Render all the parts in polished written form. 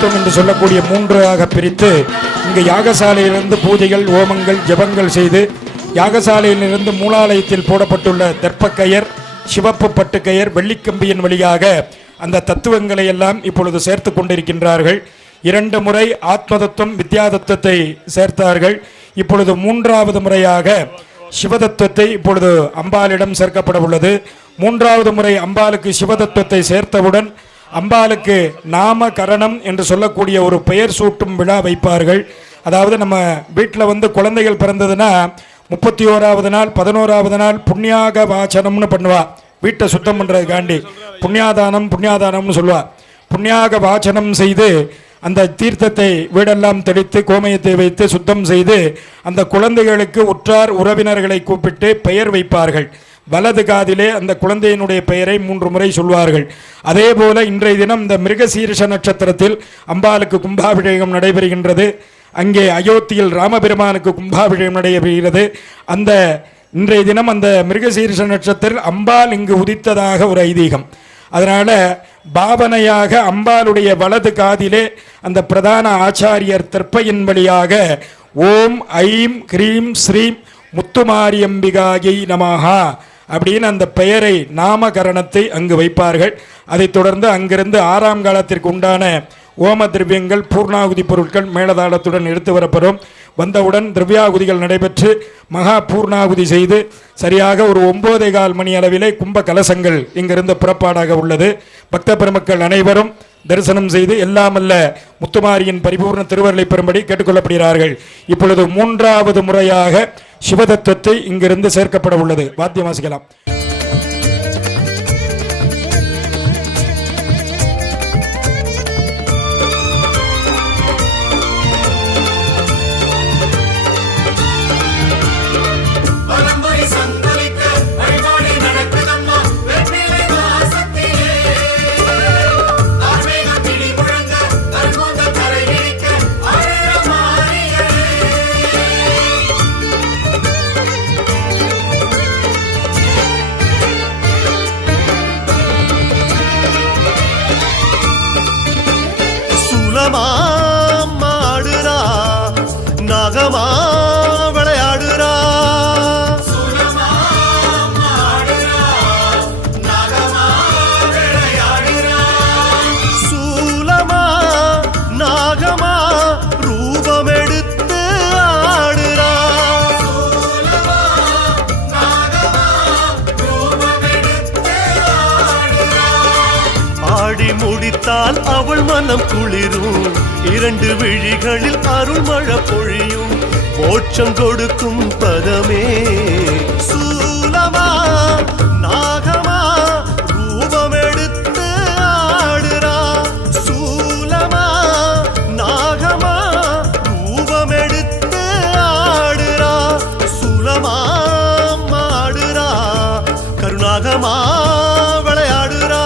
தத்துவம் என்று சொல்லக்கூடிய மூன்றாக பிரித்து இங்கு யாகசாலையிலிருந்து பூஜைகள், ஓமங்கள், ஜபங்கள் செய்து யாகசாலையிலிருந்து மூலாலயத்தில் போடப்பட்டுள்ள தெற்பக்கயர், சிவப்பு பட்டுக்கயர், வெள்ளிக்கம்பியின் வழியாக அந்த தத்துவங்களை எல்லாம் இப்பொழுது சேர்த்து கொண்டிருக்கின்றார்கள். 2 முறை ஆத்ம தத்துவம், வித்யா தத்துவத்தை சேர்த்தார்கள். இப்பொழுது 3வது முறையாக சிவதத்துவத்தை இப்பொழுது அம்பாளிடம் சேர்க்கப்பட உள்ளது. 3வது முறை அம்பாளுக்கு சிவதத்துவத்தை சேர்த்தவுடன் அம்பாளுக்கு நாமகரணம் என்று சொல்லக்கூடிய ஒரு பெயர் சூட்டும் விழா வைப்பார்கள். அதாவது நம்ம வீட்டில் குழந்தைகள் பிறந்ததுன்னா 31வது நாள் 11வது நாள் புண்ணியாக வாசனம்னு பண்ணுவா. வீட்டை சுத்தம் பண்ணுறதுக்காண்டி புண்ணியாதானம்னு சொல்லுவா. புண்ணியாக வாசனம் செய்து அந்த தீர்த்தத்தை வீடெல்லாம் தெளித்து கோமயத்தை வைத்து சுத்தம் செய்து அந்த குழந்தைகளுக்கு உற்றார் உறவினர்களை கூப்பிட்டு பெயர் வைப்பார்கள். வலது காதிலே அந்த குழந்தையினுடைய பெயரை 3 முறை சொல்வார்கள். அதே போல இன்றைய தினம் இந்த மிருகசீரிஷ நட்சத்திரத்தில் அம்பாளுக்கு கும்பாபிஷேகம் நடைபெறுகின்றது. அங்கே அயோத்தியில் ராமபெருமானுக்கு கும்பாபிஷேகம் நடைபெறுகிறது. அந்த இன்றைய தினம் அந்த மிருகசீரிஷ நட்சத்திரத்தில் அம்பாள் இங்கு உதித்ததாக ஒரு ஐதீகம். அதனால் பாவனையாக அம்பாளுடைய வலது காதிலே அந்த பிரதான ஆச்சாரியர் தெற்பையின் வழியாக ஓம் ஐம் கிரீம் ஸ்ரீம் முத்துமாரியம்பிகாயை நமஹா அப்படின்னு அந்த பெயரை நாமகரணத்தை அங்கு வைப்பார்கள். அதைத் தொடர்ந்து அங்கிருந்து 6ஆம் காலத்திற்கு உண்டான ஓம திரவியங்கள், பூர்ணாகுதி பொருட்கள் மேலதாளத்துடன் எடுத்து வரப்படும். வந்தவுடன் திரவியாகுதிகள் நடைபெற்று மகா பூர்ணாகுதி செய்து சரியாக ஒரு 9:15 மணி அளவிலே கும்ப கலசங்கள் இங்கிருந்து புறப்பாடாக உள்ளது. பக்த பெருமக்கள் அனைவரும் தரிசனம் செய்து எல்லாமல்ல முத்துமாரியின் பரிபூர்ண திருவருளை பெறும்படி கேட்டுக்கொள்ளப்படுகிறார்கள். இப்பொழுது 3வது முறையாக சிவதத்துவத்தை இங்கிருந்து சேர்க்கப்பட உள்ளது. வாத்தியம் வாசிக்கலாம். மாடுறா நகமா விளையாடுறா சூலமா நாகமா ரூபம் எடுத்து ஆடுறா ஆடி முடித்தால் அவள் மனம் குளிரும் 2 விழிகளில் அருள்மழை பொழியும் மோட்சம் கொடுக்கும் பதமே சூலமா நாகமா ரூபம் எடுத்து ஆடுறா சூலமா நாகமா ரூபம் எடுத்து ஆடுறா சூலமா மாடுறா கருணாகமா விளையாடுறா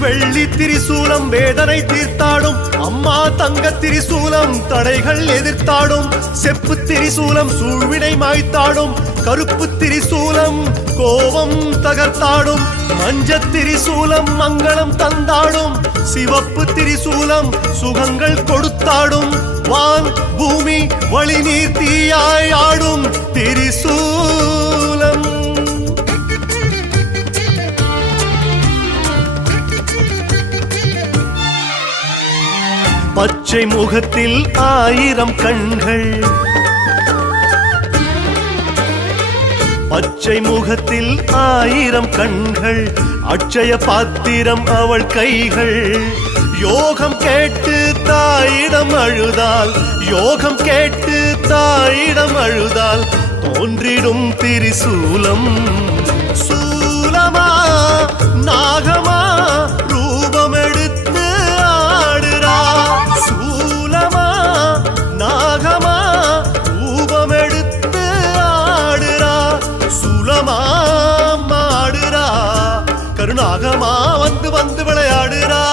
வெள்ளி திரிசூலம் வேதனை தீர்த்தாடும் அம்மா தங்க திரிசூலம் தடைகள் எதிர்த்தாடும் செப்பு திரிசூலம் சூழ்வினை மாய்த்தாடும் கருப்பு திரிசூலம் கோபம் தகர்த்தாடும் மஞ்ச திரிசூலம் மங்களம் தந்தாடும் சிவப்பு திரிசூலம் சுகங்கள் கொடுத்தாடும் வான் பூமி வழி நீர் தீயாய் ஆடும் திரிசூலம் பச்சை முகத்தில் 1000 கண்கள் பச்சை முகத்தில் 1000 கண்கள் அட்சய பாத்திரம் அவள் கைகள் யோகம் கேட்டு தாயிடம் அழுதால் யோகம் கேட்டு தாயிடம் அழுதால் தோன்றிடும் திரிசூலம் சூலமா நாகமா ரூபம் எடுத்து ஆடுறா சூலமா நாகமா ரூபம் எடுத்து ஆடுறா சூலமா நாகமா வந்து வந்து விளையாடுறா.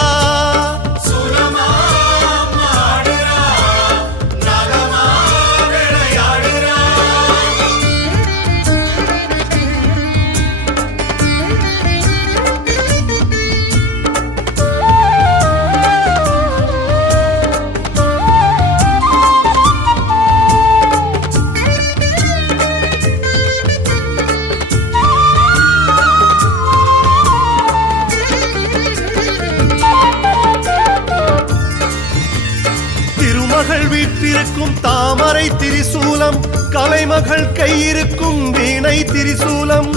திருமகள் வீட்டிருக்கும் தாமரை திரிசூலம், கலைமகள் கையிருக்கும் வீணை திரிசூலம்,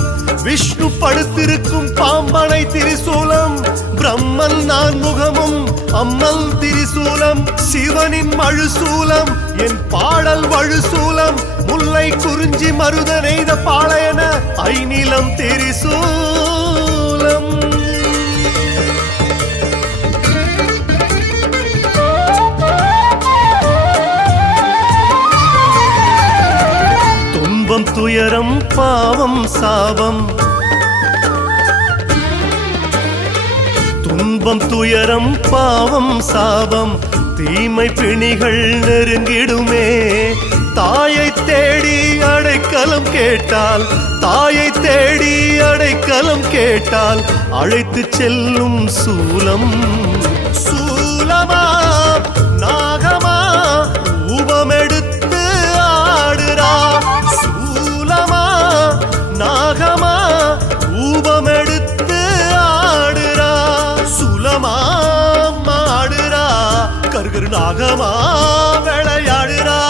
விஷ்ணு படுத்திருக்கும் பாம்பனை திரிசூலம், பிரம்மன் நான்முகமும் அம்மன் திரிசூலம், சிவனின் மழுசூலம் என் பாடல் வழுசூலம், முல்லை குறிஞ்சி மருத நெய்த பாளையன ஐநிலம் திரிசூலம். துன்பம் துயரம் பாவம் சாபம், துன்பம் துயரம் பாவம் சாபம், தீமை பிணிகள் நெருங்கிடுமே. தாயை தேடி அடைக்கலம் கேட்டால், தாயை தேடி அடைக்கலம் கேட்டால் அழைத்து செல்லும் சூலம். சூலமா நாகமா ரூபமெடுத்து ஆடுறா. சூலமா நாகமா ரூபமெடுத்து ஆடுறா. சுலமா ஆடுறா, கருகரு நாகமா விளையாடுறா.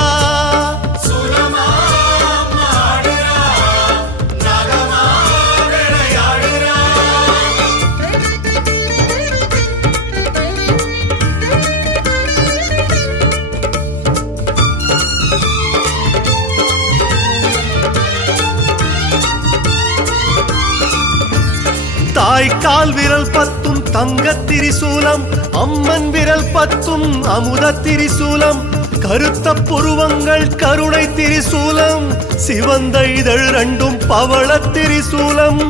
தாய் கால் விரல் பத்தும் தங்க திரிசூலம், அம்மன் விரல் பத்தும் அமுத திரிசூலம், கருத்த புருவங்கள் கருணை திரிசூலம், சிவந்த இதழ் ரெண்டும் பவள திரிசூலம்,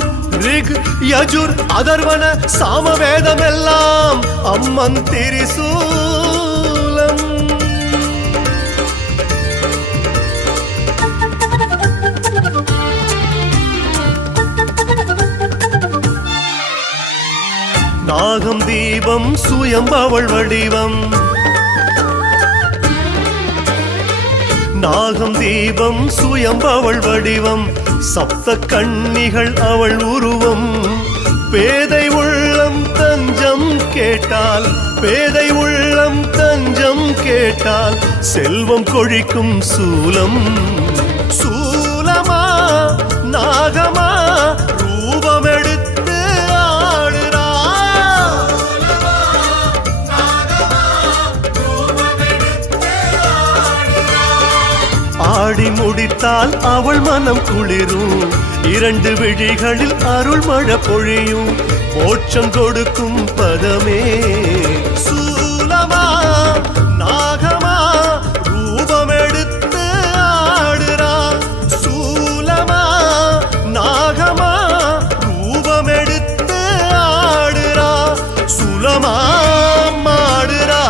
ரிக் யஜுர் அதர்வன சாமவேதமெல்லாம் அம்மன் திரிசூலம். நாகம் தீபம் சுயம்பவள் வடிவம், நாகம் தீபம் சுயம்பவள் வடிவம், சப்த கன்னிகள் அவள் உருவம். பேதை உள்ளம் தஞ்சம் கேட்டால், பேதை உள்ளம் தஞ்சம் கேட்டால் செல்வம் கொழிக்கும் சூலம். சூலமா நாகமா ரூபமெடுத்து ஆடுறா. ஆடி முடித்தால் அவள் மனம் குளிரும், இரண்டு விழிகளில் அருள் மழை பொழியும், மோட்சம் கொடுக்கும் பதமே. சூலமா நாகமா ரூபமெடுத்து ஆடுறா. சூலமா நாகமா ரூபமெடுத்து ஆடுறா. சுலமா மாடுறா,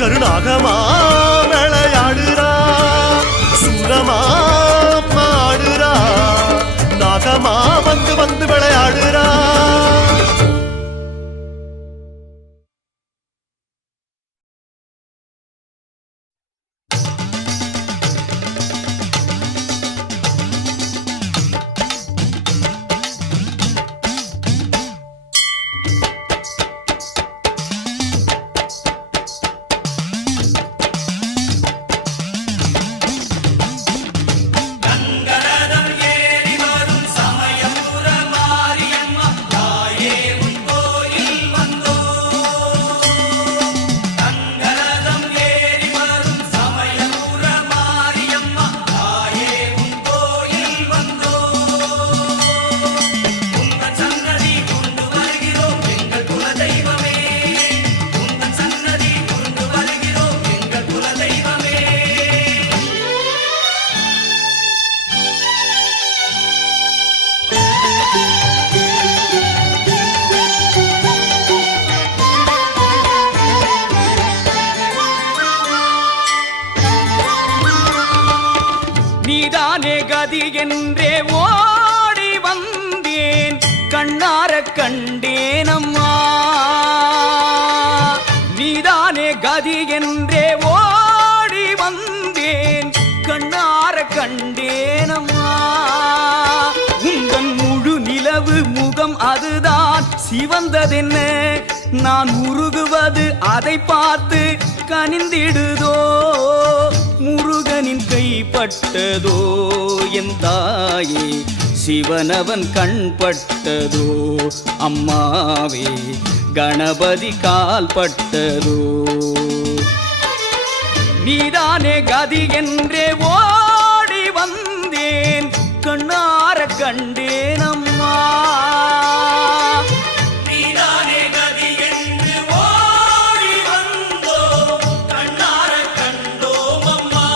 கருணாகமா விளையாடுறா. சுலமா மாடுறா, நாகமா வந்து வந்து விளையாடுறா. ரதம் ஏறி வரும் சமயபுர மாரியம்மா நீதானே கதி என்றே ஓடி வந்தேன் கண்ணார கண்டேனம்மா நீதானே கதி என்றே ஓடி வந்தேன் கண்ணார கண்டேனம்மா உங்கள் முழு நிலவு முகம் அதுதான் சிவந்ததென்ன நான் உருகுவது அதை பார்த்து கனிந்திடுதோ முருகனின் கைப்பட்டதோ என் தாயே சிவனவன் கண்பட்டதோ அம்மாவே கணபதி கால்பட்டதோ நீதானே கதி என்றே ஓடி வந்தேன் கண்ணார கண்டேனம்மா நீதானே கதி என்று ஓடி வந்தோ கண்ணார கண்டோம் அம்மா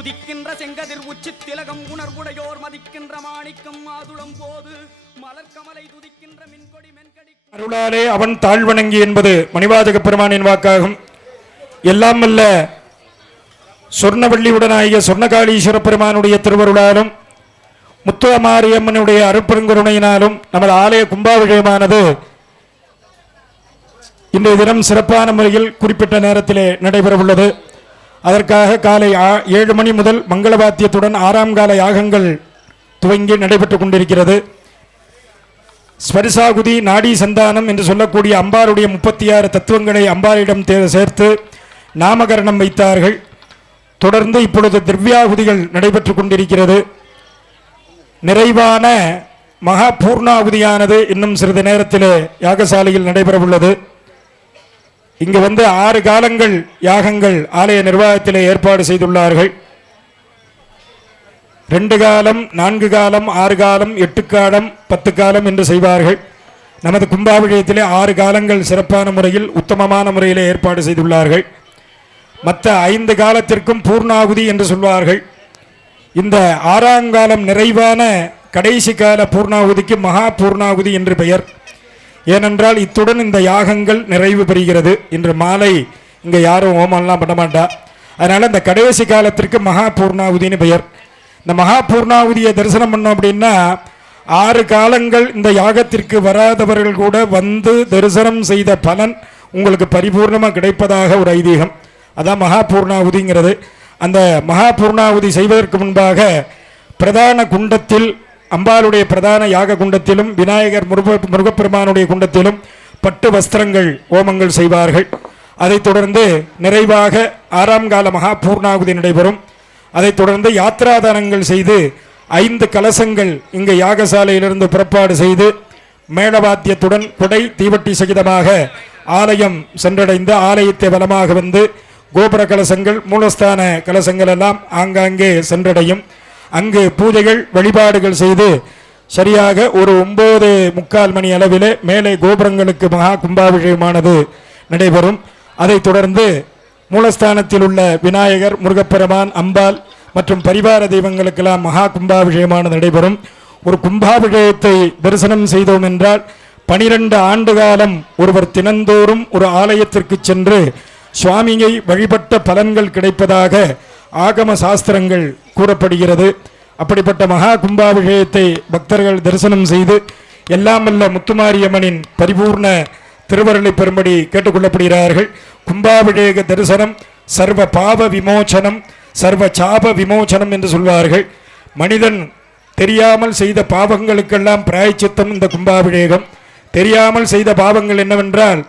உதிக்கின்ற செங்கதிர் உச்சி திலகம் உணர்வுடையோர் மதிக்கின்ற மாணிக்கம் மாதுளம் போது மலர்கமலை துதிக்கின்ற மின்கொடி மென்கடி அருளாலே அவன் தாழ்வணங்கி என்பது மணிவாதக பெருமானின் வாக்காகும். எல்லாம் அல்ல சொர்ணவள்ளியுடனாகிய சொர்ணகாளீஸ்வர பெருமானுடைய திருவருளாலும் முத்துமாரியம்மனுடைய அருட்பெருங்கருணையினாலும் நமது ஆலய கும்பாபிஷேகமானது இன்றைய தினம் சிறப்பான முறையில் குறிப்பிட்ட நேரத்திலே நடைபெறவுள்ளது. அதற்காக காலை 7 மணி முதல் மங்களவாத்தியத்துடன் 6ஆம் கால யாகங்கள் துவங்கி நடைபெற்றுக் கொண்டிருக்கிறது. ஸ்பரிசாகுதி நாடி சந்தானம் என்று சொல்லக்கூடிய அம்பாளுடைய 36 தத்துவங்களை அம்பாளிடம் சேர்த்து நாமகரணம் வைத்தார்கள். தொடர்ந்து இப்பொழுது திவ்யாகுதிகள் நடைபெற்றுக் கொண்டிருக்கிறது. நிறைவான மகா பூர்ணாகுதியானது இன்னும் சிறிது நேரத்திலே யாகசாலையில் நடைபெறவுள்ளது. இங்கு 6 காலங்கள் யாகங்கள் ஆலய நிர்வாகத்திலே ஏற்பாடு செய்துள்ளார்கள். 2 காலம் 4 காலம் 6 காலம் 8 காலம் 10 காலம் என்று செய்வார்கள். நமது கும்பாபிஷேகத்திலே 6 காலங்கள் சிறப்பான முறையில் உத்தமமான முறையிலே ஏற்பாடு செய்துள்ளார்கள். மற்ற 5 காலத்திற்கும் பூர்ணாகுதி என்று சொல்வார்கள். இந்த 6ஆம் காலம் நிறைவான கடைசி கால பூர்ணாகுதிக்கு மகா பூர்ணாகுதி என்று பெயர். ஏனென்றால் இத்துடன் இந்த யாகங்கள் நிறைவு பெறுகிறது. இன்று மாலை இங்கே யாரும் ஹோமம்லாம் பண்ண மாட்டா. அதனால் இந்த கடைசி காலத்திற்கு மகா பூர்ணாகுதின்னு பெயர். இந்த மகா பூர்ணாகுதியை தரிசனம் பண்ணோம் அப்படின்னா 6 காலங்கள் இந்த யாகத்திற்கு வராதவர்கள் கூட வந்து தரிசனம் செய்த பலன் உங்களுக்கு பரிபூர்ணமாக கிடைப்பதாக ஒரு ஐதீகம். அதான் மகா பூர்ணாகுதிங்கிறது. அந்த மகா பூர்ணாகுதி செய்வதற்கு முன்பாக பிரதான குண்டத்தில் அம்பாளுடைய பிரதான யாக குண்டத்திலும் விநாயகர் முருகப்பெருமானுடைய குண்டத்திலும் பட்டு வஸ்திரங்கள் ஓமங்கள் செய்வார்கள். அதைத் தொடர்ந்து நிறைவாக 6ஆம் கால மகா பூர்ணாகுதி நடைபெறும். அதைத் தொடர்ந்து யாத்ராதானங்கள் செய்து 5 கலசங்கள் இங்கு யாகசாலையிலிருந்து புறப்பாடு செய்து மேளவாத்தியத்துடன் குடை தீவட்டி சகிதமாக ஆலயம் சென்றடைந்து ஆலயத்தை வலமாக வந்து கோபுர கலசங்கள் மூலஸ்தான கலசங்கள் எல்லாம் ஆங்காங்கே சென்றடையும். அங்கு பூஜைகள் வழிபாடுகள் செய்து சரியாக ஒரு 9:45 மணி அளவிலே மேலே கோபுரங்களுக்கு மகா கும்பாபிஷேகமானது நடைபெறும். அதைத் தொடர்ந்து மூலஸ்தானத்தில் உள்ள விநாயகர் முருகப்பெருமான் அம்பாள் மற்றும் பரிவார தெய்வங்களுக்கெல்லாம் மகா கும்பாபிஷேகமானது நடைபெறும். ஒரு கும்பாபிஷேகத்தை தரிசனம் செய்தோம் என்றால் 12 ஆண்டு காலம் ஒருவர் தினந்தோறும் ஒரு ஆலயத்திற்கு சென்று சுவாமியை வழிபட்ட பலன்கள் கிடைப்பதாக ஆகம சாஸ்திரங்கள் கூறப்படுகிறது. அப்படிப்பட்ட மகா கும்பாபிஷேகத்தை பக்தர்கள் தரிசனம் செய்து எல்லாம் வல்ல முத்துமாரியம்மனின் பரிபூர்ண திருவருளை பெறும்படி கேட்டுக்கொள்ளப்படுகிறார்கள். கும்பாபிஷேக தரிசனம் சர்வ பாவ விமோசனம் சர்வ சாப விமோசனம் என்று சொல்வார்கள். மனிதன் தெரியாமல் செய்த பாவங்களுக்கெல்லாம் பிராயச்சித்தம் இந்த கும்பாபிஷேகம். தெரியாமல் செய்த பாவங்கள் என்னவென்றால்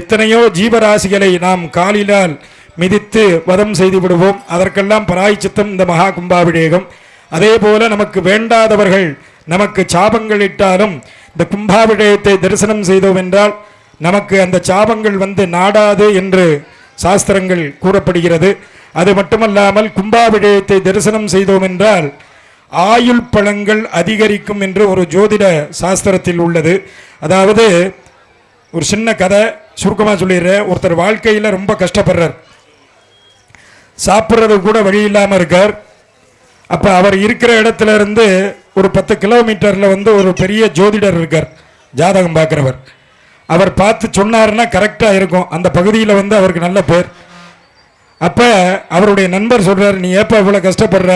எத்தனையோ ஜீவராசிகளை நாம் காலினால் மிதித்து வதம் செய்து விடுவோம். அதற்கெல்லாம் பிராயச்சித்தம் இந்த மகா கும்பாபிஷேகம். அதே போல நமக்கு வேண்டாதவர்கள் நமக்கு சாபங்கள் இட்டாலும் இந்த கும்பாபிஷேகத்தை தரிசனம் செய்தோம் என்றால் நமக்கு அந்த சாபங்கள் வந்து நாடாது என்று சாஸ்திரங்கள் கூறப்படுகிறது. அது மட்டுமல்லாமல் கும்பாபிஷேகத்தை தரிசனம் செய்தோம் என்றால் ஆயுள் பலங்கள் அதிகரிக்கும் என்று ஒரு ஜோதிட சாஸ்திரத்தில் உள்ளது. அதாவது ஒரு சின்ன கதை சுருக்கமாக சொல்லிடுறேன். ஒருத்தர் வாழ்க்கையில் ரொம்ப கஷ்டப்படுறார், சாப்பிட்றது கூட வழி இல்லாமல் இருக்கார். அப்போ அவர் இருக்கிற இடத்துல இருந்து ஒரு 10 கிலோமீட்டரில் வந்து ஒரு பெரிய ஜோதிடர் இருக்கார், ஜாதகம் பார்க்குறவர். அவர் பார்த்து சொன்னார்னா கரெக்டாக இருக்கும். அந்த பகுதியில் வந்து அவருக்கு நல்ல பேர். அப்போ அவருடைய நண்பர் சொல்கிறார், நீ ஏப்பா இவ்வளோ கஷ்டப்படுற,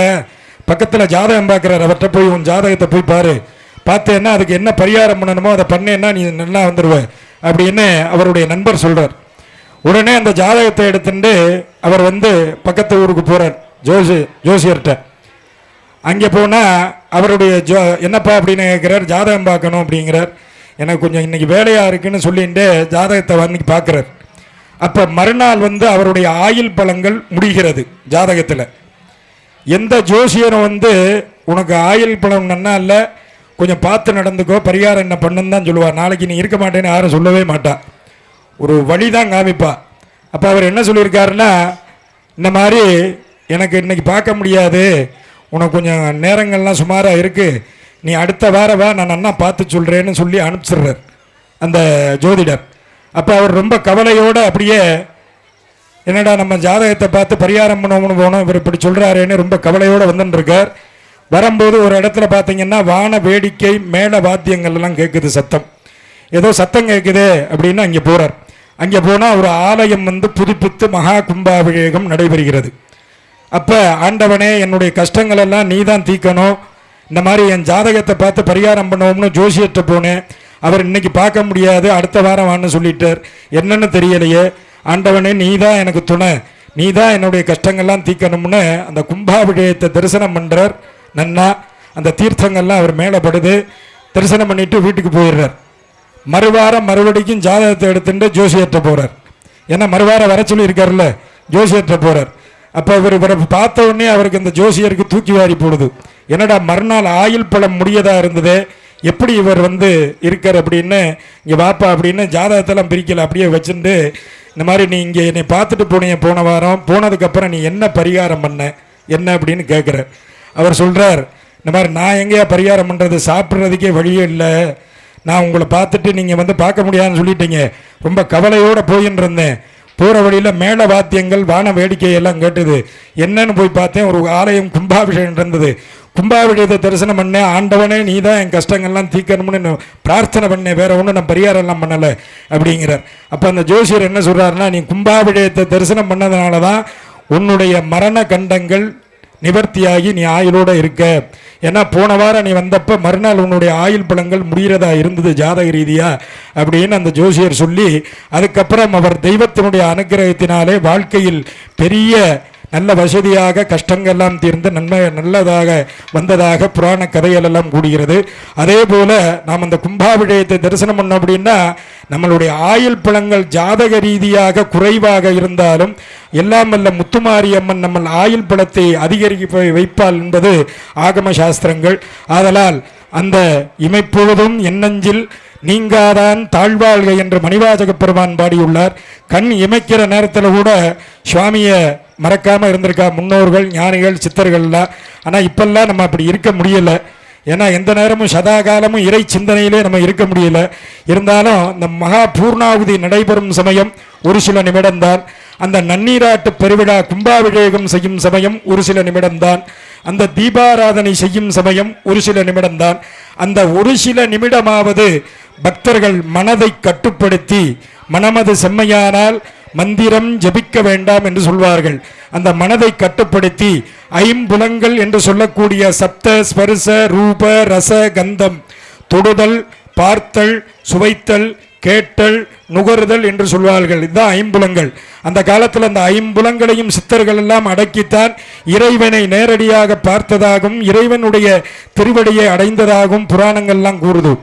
பக்கத்தில் ஜாதகம் பார்க்குறாரு, அவர்கிட்ட போய் உன் ஜாதகத்தை போய் பாரு, பார்த்தேன்னா அதுக்கு என்ன பரிகாரம் பண்ணணுமோ அதை பண்ணேன்னா நீ நல்லா வந்துடுவ அப்படின்னு அவருடைய நண்பர் சொல்கிறார். உடனே அந்த ஜாதகத்தை எடுத்துட்டு அவர் வந்து பக்கத்து ஊருக்கு போகிறார், ஜோசியர்கிட்ட. அங்கே போனால் அவருடைய என்னப்பா அப்படின்னு கேட்குறார். ஜாதகம் பார்க்கணும் அப்படிங்கிறார். எனக்கு கொஞ்சம் இன்றைக்கி வேலையாக இருக்குன்னு சொல்லிட்டு ஜாதகத்தை வந்து பார்க்குறார். அப்போ மறுநாள் வந்து அவருடைய ஆயுள் பலன்கள் முடிகிறது. ஜாதகத்தில் எந்த ஜோசியரும் வந்து உனக்கு ஆயுள் பலன் நன்னா இல்லை, கொஞ்சம் பார்த்து நடந்துக்கோ, பரிகாரம் என்ன பண்ணுன்னு தான் சொல்லுவார். நாளைக்கு நீ இருக்க மாட்டேன்னு யாரும் சொல்லவே மாட்டா, ஒரு வழி தான் காமிப்பா. அப்போ அவர் என்ன சொல்லியிருக்காருன்னா, இந்த மாதிரி எனக்கு இன்றைக்கி பார்க்க முடியாது, உனக்கு கொஞ்சம் நேரங்கள்லாம் சுமாராக இருக்குது, நீ அடுத்த வாரம் வா, நான் நன்னா பார்த்து சொல்கிறேன்னு சொல்லி அனுப்பிச்சிடுறார் அந்த ஜோதிடர். அப்போ அவர் ரொம்ப கவலையோடு அப்படியே என்னடா நம்ம ஜாதகத்தை பார்த்து பரிகாரம் பண்ணணும்னு போனோம், இவர் இப்படி சொல்கிறாரேன்னு ரொம்ப கவலையோடு வந்துட்டுருக்கார். வரும்போது ஒரு இடத்துல பார்த்தீங்கன்னா வான வேடிக்கை மேல வாத்தியங்கள்லாம் கேட்குது, சத்தம், ஏதோ சத்தம் கேட்குது அப்படின்னு அங்கே போகிறார். அங்கே போனால் ஒரு ஆலயம் வந்து புதுப்பித்து மகா கும்பாபிஷேகம் நடைபெறுகிறது. அப்போ ஆண்டவனே என்னுடைய கஷ்டங்கள் எல்லாம் நீ தான் தீக்கணும், இந்த மாதிரி என் ஜாதகத்தை பார்த்து பரிகாரம் பண்ணுவோம்னு ஜோசியர்கிட்ட போனேன், அவர் இன்னைக்கு பார்க்க முடியாது, அடுத்த வாரம் வான்னு சொல்லிட்டார், என்னன்னு தெரியலையே, ஆண்டவனே நீ தான் எனக்கு துணை, நீ தான் என்னுடைய கஷ்டங்கள்லாம் தீக்கணும்னு அந்த கும்பாபிஷேகத்தை தரிசனம் பண்ணுறார். நன்னா அந்த தீர்த்தங்கள்லாம் அவர் மேலே படுது. தரிசனம் பண்ணிட்டு வீட்டுக்கு போயிடுறார். மறுவாரம் மறுபடிக்கும் ஜாதகத்தை எடுத்துட்டு ஜோசியர்கிட்ட போகிறார். ஏன்னா மறுவாரம் வர சொல்லி இருக்கார்ல, ஜோசியர்கிட்ட போகிறார். அப்போ இவரை பார்த்த உடனே அவருக்கு இந்த ஜோசியருக்கு தூக்கி வாரி போடுது. என்னடா மறுநாள் ஆயுள் பலம் முடியதாக இருந்தது, எப்படி இவர் வந்து இருக்கார் அப்படின்னு, இங்கே வாப்பா அப்படின்னு ஜாதகத்தெல்லாம் பிரிக்கல, அப்படியே வச்சுட்டு இந்த மாதிரி நீ இங்கே என்னை பார்த்துட்டு போனீங்க போன வாரம், போனதுக்கப்புறம் நீ என்ன பரிகாரம் பண்ண என்ன அப்படின்னு கேட்குறார். அவர் சொல்கிறார், இந்த மாதிரி நான் எங்கேயா பரிகாரம் பண்ணுறது, சாப்பிட்றதுக்கே வழியே இல்லை, நான் உங்களை பார்த்துட்டு நீங்கள் வந்து பார்க்க முடியாதுன்னு சொல்லிட்டீங்க, ரொம்ப கவலையோடு போயின்னு இருந்தேன், போகிற வழியில் மேல வாத்தியங்கள் வான வேடிக்கையெல்லாம் கேட்டுது, என்னன்னு போய் பார்த்தேன், ஒரு ஆலயம் கும்பாபிஷேகம் இருந்தது, கும்பாபிஷேகத்தை தரிசனம் பண்ணேன், ஆண்டவனே நீ தான் என் கஷ்டங்கள்லாம் தீக்கணும்னு பிரார்த்தனை பண்ணேன், வேற ஒன்றும் நான் பரிகாரம் எல்லாம் பண்ணலை அப்படிங்கிறார். அப்போ அந்த ஜோசியர் என்ன சொல்கிறாருன்னா, நீ கும்பாபிஷேகத்தை தரிசனம் பண்ணதுனால தான் உன்னுடைய மரண கண்டங்கள் நிவர்த்தியாகி நீ ஆயுளோடு இருக்க. ஏன்னா போன வாரம் நீ வந்தப்போ மறுநாள் உன்னுடைய ஆயுள் பலன்கள் முடிகிறதா இருந்தது ஜாதக ரீதியா அப்படின்னு அந்த ஜோசியர் சொல்லி, அதுக்கப்புறம் அவர் தெய்வத்தினுடைய அனுகிரகத்தினாலே வாழ்க்கையில் பெரிய நல்ல வசதியாக கஷ்டங்கள்லாம் தீர்ந்து நன்மை நல்லதாக வந்ததாக புராண கதைகள் எல்லாம் கூடுகிறது. அதே போல நாம் அந்த கும்பாபிஷேகத்தை தரிசனம் பண்ணோம் அப்படின்னா நம்மளுடைய ஆயுள் பலன்கள் ஜாதக ரீதியாக குறைவாக இருந்தாலும் எல்லாம் வல்ல முத்துமாரியம்மன் நம்ம ஆயுள் பலத்தை அதிகரிக்க வைப்பாள் என்பது ஆகம சாஸ்திரங்கள். ஆதலால் அந்த இமைப்பொழுதும் எண்ணஞ்சில் நீங்காதான் தாழ்வாழ்க என்று மணிவாசக பெருமான் பாடியுள்ளார். கண் இமைக்கிற நேரத்தில் கூட சுவாமியை மறக்காமல் இருந்திருக்கா முன்னோர்கள், ஞானிகள், சித்தர்கள்லாம். ஆனால் இப்பெல்லாம் நம்ம அப்படி இருக்க முடியலை. ஏன்னா எந்த நேரமும் சதா காலமும் இறை சிந்தனையிலே நம்ம இருக்க முடியல. இருந்தாலும் இந்த மகா பூர்ணாகுதி நடைபெறும் சமயம் ஒரு சில நிமிடம்தான், அந்த நன்னீராட்டு பெருவிழா கும்பாபிஷேகம் செய்யும் சமயம் ஒரு சில நிமிடம்தான், அந்த தீபாராதனை செய்யும் சமயம் ஒரு சில நிமிடம்தான். அந்த ஒரு சில நிமிடமாவது பக்தர்கள் மனதை கட்டுப்படுத்தி, மனமது செம்மையானால் மந்திரம் ஜபிக்க வேண்டாம் என்று சொல்வார்கள். அந்த மனதை கட்டுப்படுத்தி ஐம்புலங்கள் என்று சொல்லக்கூடிய சப்த ஸ்பர்ச ரூப ரச கந்தம், தொடுதல், பார்த்தல், சுவைத்தல், கேட்டல், நுகர்தல் என்று சொல்வார்கள். இதுதான் ஐம்புலங்கள். அந்த காலத்தில் அந்த ஐம்புலங்களையும் சித்தர்கள் எல்லாம் அடக்கித்தான் இறைவனை நேரடியாக பார்த்ததாகவும் இறைவனுடைய திருவடியை அடைந்ததாகவும் புராணங்கள்லாம் கூறுது.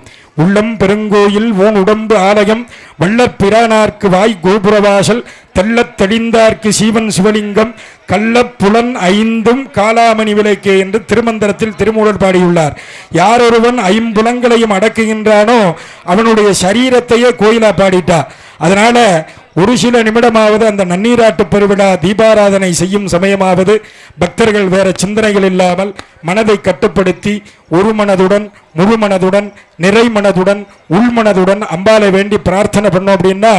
உள்ளம் பெருங்கோயில் ஓன் உடம்பு ஆலயம் வள்ளற் பிரானார்க்கு வாய் கோபுரவாசல் தெள்ளத் தெளிந்தார்க்கு சீவன் சிவலிங்கம் கள்ளப்புலன் ஐந்தும் காலாமணி விலைக்கே என்று திருமந்திரத்தில் திருமூலர் பாடியுள்ளார். யாரொருவன் ஐம்புலங்களையும் அடக்குகின்றானோ அவனுடைய சரீரத்தையே கோயிலா பாடிட்டார். அதனால ஒரு சில நிமிடமாவது அந்த நன்னீராட்டு பெருவிழா தீபாராதனை செய்யும் சமயமாவது பக்தர்கள் வேற சிந்தனைகள் இல்லாமல் மனதை கட்டுப்படுத்தி ஒரு மனதுடன் முழு மனதுடன் நிறை மனதுடன் உள்மனதுடன் அம்பாலை வேண்டி பிரார்த்தனை பண்ணோம் அப்படின்னா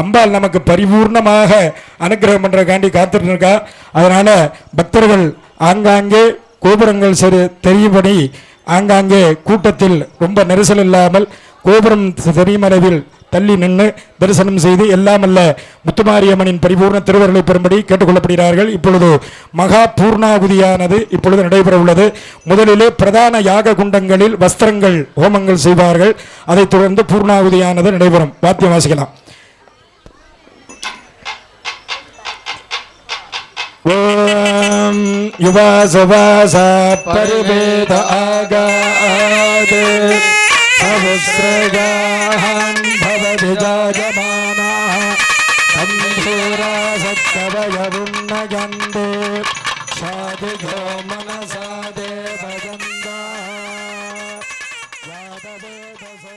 அம்பாள் நமக்கு பரிபூர்ணமாக அனுக்கிரகம் பண்ணுறக்காண்டி காத்துட்டு இருக்கா. அதனால் பக்தர்கள் ஆங்காங்கே கோபுரங்கள் சரி தெரியும்படி ஆங்காங்கே கூட்டத்தில் ரொம்ப நெரிசல் இல்லாமல் கோபுரம் தெரியுமளவில் தள்ளி நின்று தரிசனம் செய்து எல்லாம் அல்ல முத்துமாரியம்மனின் பரிபூர்ண திருவருளை பெறும்படி கேட்டுக்கொள்ளப்படுகிறார்கள். இப்பொழுது மகா பூர்ணாகுதியானது இப்பொழுது நடைபெற உள்ளது. முதலிலே பிரதான யாக குண்டங்களில் வஸ்திரங்கள் ஹோமங்கள் செய்வார்கள். அதைத் தொடர்ந்து பூர்ணாகுதியானது நடைபெறும். வாத்தியம் வாசிக்கலாம். ஓம் யுவாசவாச பரிவேத ஆகாதே சஹஸ்ரகாஹன் பவதி ஜாயமானः சம்பூரா சத்கவயவுன்னகந்தே சாதிகோ மனசா தேவகந்தா யாதவேதசே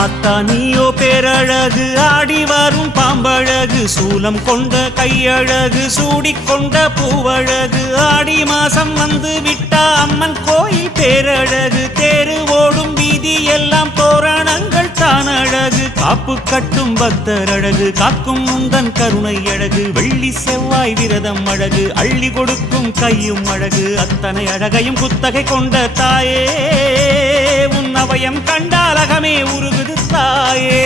அத்தானியோ பேரழகு ஆடி வரும் பாம்பழகு சூலம் கொண்ட கையழகு சூடிக்கொண்ட பூவழகு ஆடி மாசம் வந்து விட்டா அம்மன் கோயில் பேரழகு தேரு ஓடும் வீதி எல்லாம் தோரணங்கள் தானழகு காப்பு கட்டும் பக்தர் அழகு காக்கும் முந்தன் கருணை அழகு வெள்ளி செவ்வாய் விரதம் அழகு அள்ளி கொடுக்கும் கையும் அழகு அத்தனை அழகையும் குத்தகை கொண்ட தாயே உன் அவயம் கண்டால் அகமே உருகுது தாயே.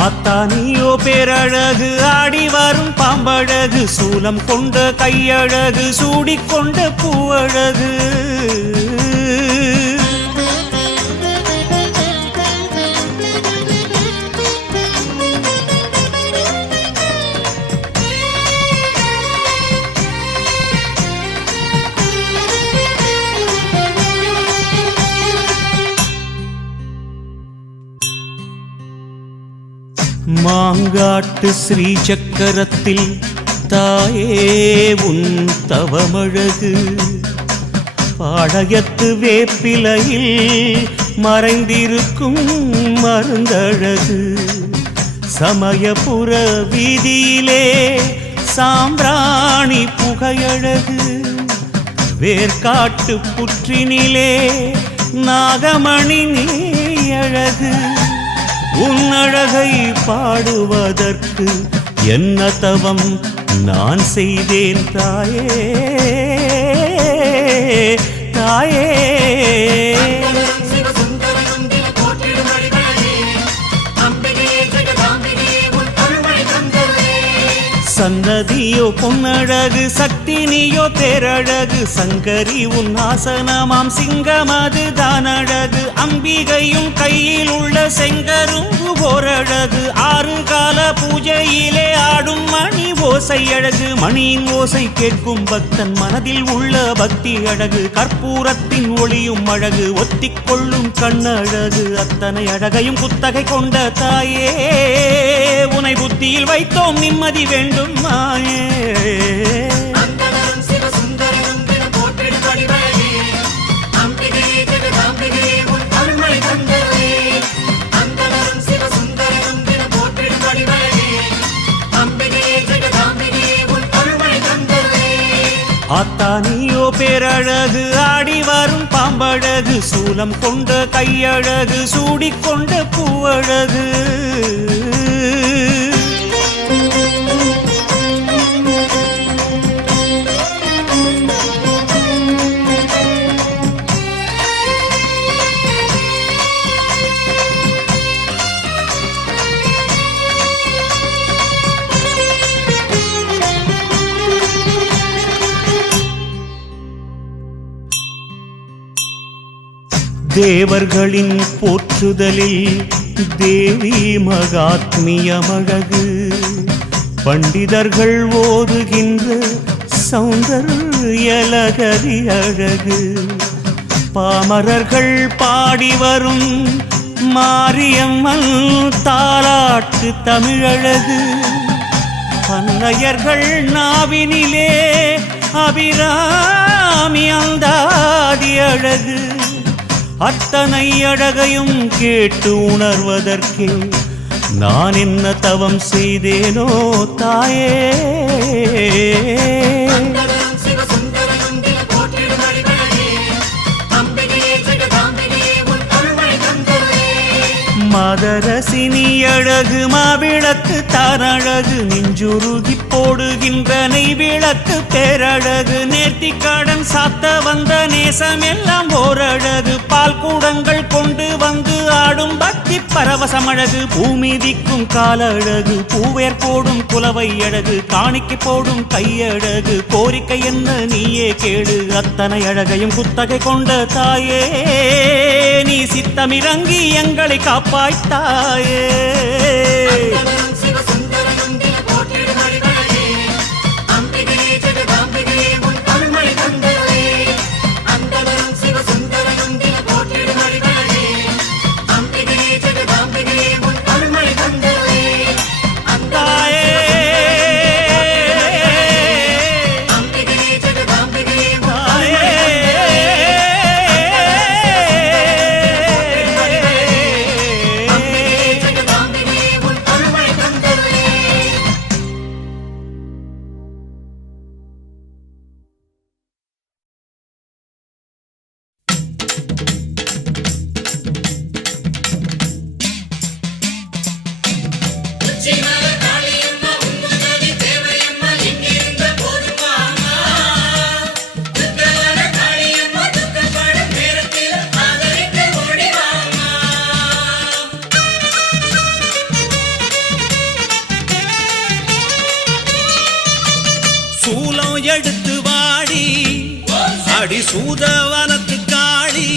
ஆத்தானியோ பேரழகு ஆடி வரும் பாம்பழகு சூலம் கொண்ட கையழகு சூடிக்கொண்ட பூவழகு மாங்காட்டு ஸ்ரீ சக்கரத்தில் தாயே உன் தவமழகு பாளையத்து வேப்பிலையில் மறைந்திருக்கும் மருந்தழகு சமயபுர வீதியிலே சாம்பிராணி புகையழகு வேர்காட்டு புற்றினிலே நாகமணி நீயழகு உன்னழகை பாடுவதற்கு என்ன தவம் நான் செய்தேன் தாயே தாயே. சன்னதியோ பொன்னழகு சக்தி நீயோ தேரழகு சங்கரி உன் ஆசனமாம் சிங்கமது தானழகு அம்பிகையும் கையில் உள்ள செங்கரும்பு ஓரழகு ஆறு கால பூஜையிலே ஆடும் மணி ஓசை அழகு மணியின் ஓசை கேட்கும் பக்தன் மனதில் உள்ள பக்தி அழகு கற்பூரத்தின் ஒளியும் அழகு ஒத்திக்கொள்ளும் கண்ணழகு அத்தனை அழகையும் குத்தகை கொண்ட தாயே உனை புத்தியில் வைத்தோம் நிம்மதி வேண்டும் மாயே. ஆத்தானியோ பேரழகு ஆடி வரும் பாம்பழகு சூலம் கொண்ட கையழகு சூடிக்கொண்ட பூவழகு தேவர்களின் போற்றுதலில் தேவி மகாத்மியமழகு பண்டிதர்கள் ஓதுகின்ற சௌந்தர்யலகரி அழகு பாமரர்கள் பாடி வரும் மாரியம்மன் தாலாட்டு தமிழழகு பன்னையர்கள் நாவினிலே அபிராமி அந்தாதி அழகு அத்தனை அழகையும் கேட்டு உணர்வதற்கே நான் என்ன தவம் செய்தேனோ தாயே மதரசினி அழகு மாவிளக்கு தானழகு நெஞ்சுருகி போடுகின்ற நெய் விளக்கு பேரழகு நேர்த்திக்கடன் சாத்த வந்த நேசம் எல்லாம் ஓரழகு பால் கூடங்கள் கொண்டு வந்து ஆடும் பக்தி பரவசமழகு பூமிதிக்கும் கால அழகு பூவேர் போடும் குலவை அழகு காணிக்கை போடும் கையழகு கோரிக்கை என்ன நீயே கேடு அத்தனை அழகையும் குத்தகை கொண்ட தாயே நீ சித்தமிறங்கி எங்களை காப்பாய்த்தாயே எடுத்து வாடி அடி சூதவனத்து காளி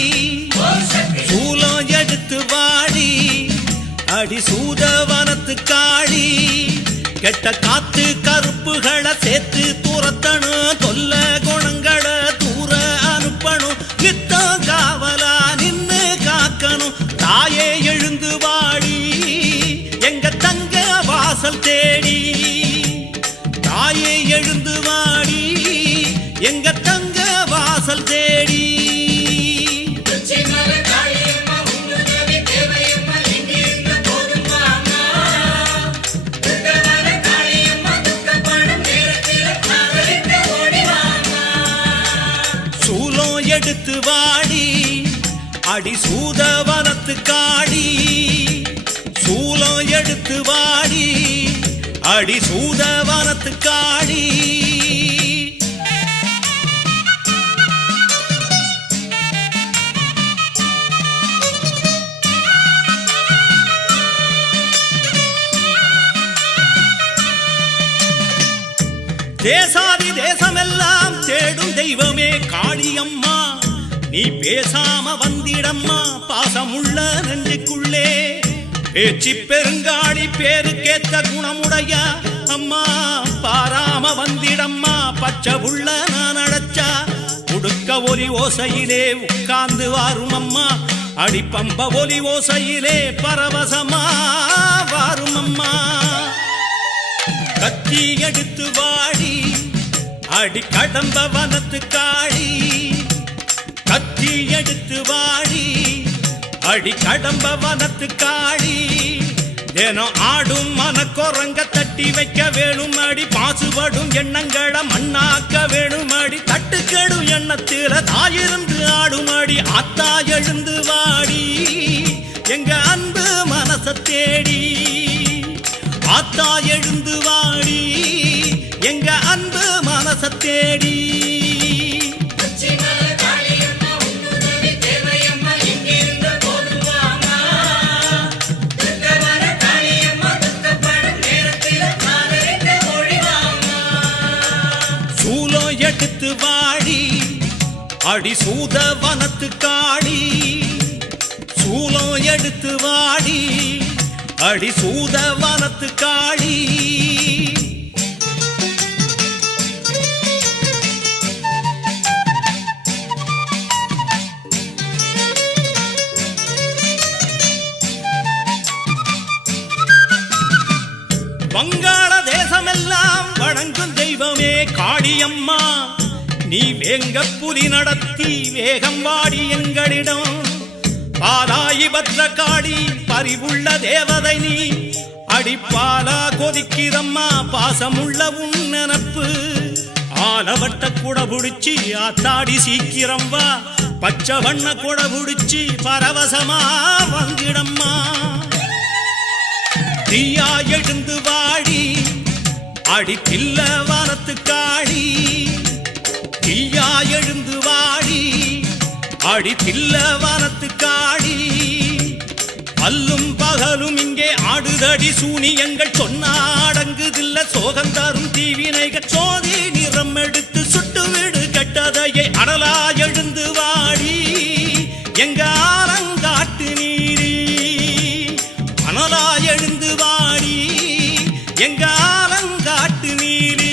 சூலம் எடுத்து வாடி அடி சூதவனத்து காளி கெட்ட காத்து கருப்புகளை சேர்த்து துரத்தணும் தொல்ல குணங்களை தூர அனுப்பணும் நித்தம் காவலா நின்னு காக்கணும் தாயே எழுந்து வாடி எங்க தங்க வாசல் தேடி தாயே எழுந்து வாடி எங்க தங்க வாசல் தேடி சூலம் எடுத்து வாடி அடி சூதவனத்து காடி சூலம் எடுத்து வாடி அடி சூதவனத்து காடி தேசாதி தேசமெல்லாம் தேடும் தெய்வமே காளியம்மா நீ பேசாம வந்திடம்மா பாசமுள்ள நெஞ்சுக்குள்ளே பேச்சு பெருங்காளி பேருக்கேத்த குணமுடைய அம்மா பாராம வந்திடம்மா பச்சை புள்ள நான் அடைச்சா உடுக்க ஒலி ஓசையிலே உட்கார்ந்து வாரும் அம்மா அடிப்பம்ப ஒலி ஓசையிலே பரவசமா வாரும் அம்மா கத்தி எடுத்து வாடி அடி கடம்ப வனத்து காளி கத்தி எடுத்து வாடி அடி கடம்ப வனத்து காளி தினம் ஆடும் மனக்குரங்க தட்டி வைக்க வேணும் அடி பாசுபடும் எண்ணங்களை மண்ணாக்க வேணும் அடி தட்டுக்கெடும் எண்ணத்தில தாயிருந்து ஆடும் அடி ஆத்தா எழுந்து வாடி எங்க அன்பு மனச தேடி ஆத்தா எழுந்து வாடி எங்க அன்பு மனச தேடி சூலம் எடுத்து வாடி அடி சூதவனத்து காளி எடுத்து வாடி அடி சூதவனத்து காளி வங்காள தேசமெல்லாம் வணங்கும் தெய்வமே காளியம்மா நீ வேங்க புலி நடத்தி வேகம் வாடி எங்களிடம் பாலாயி பத்ர காளி பரிவுள்ள தேவதை நீ அடிப்பாலா கொதிக்கிறம்மா பாசமுள்ள உன் நினப்பு ஆலவட்ட கூட புடிச்சி ஆத்தாடி சீக்கிரம் வா பச்சை வண்ண கூட புடிச்சி பரவசமா வந்திடம்மா தீயா எழுந்து வாடி அடி பில்ல வானத்து காளி தீயா எழுந்து வாடி அடி பில்ல வானத்து காளி அல்லும் பகலும் இங்கே ஆடுதடி சூனியங்கள் சொன்னாடங்குதில்ல சோகந்தாரும் தீவினைகள் சோதி நிறம் எடுத்து சுட்டு விடு கெட்டதையை அடலா எழுந்து வாடி எங்க ஆலங்காட்டு நீரி அனலா எழுந்து வாடி எங்க ஆலங்காட்டு நீரி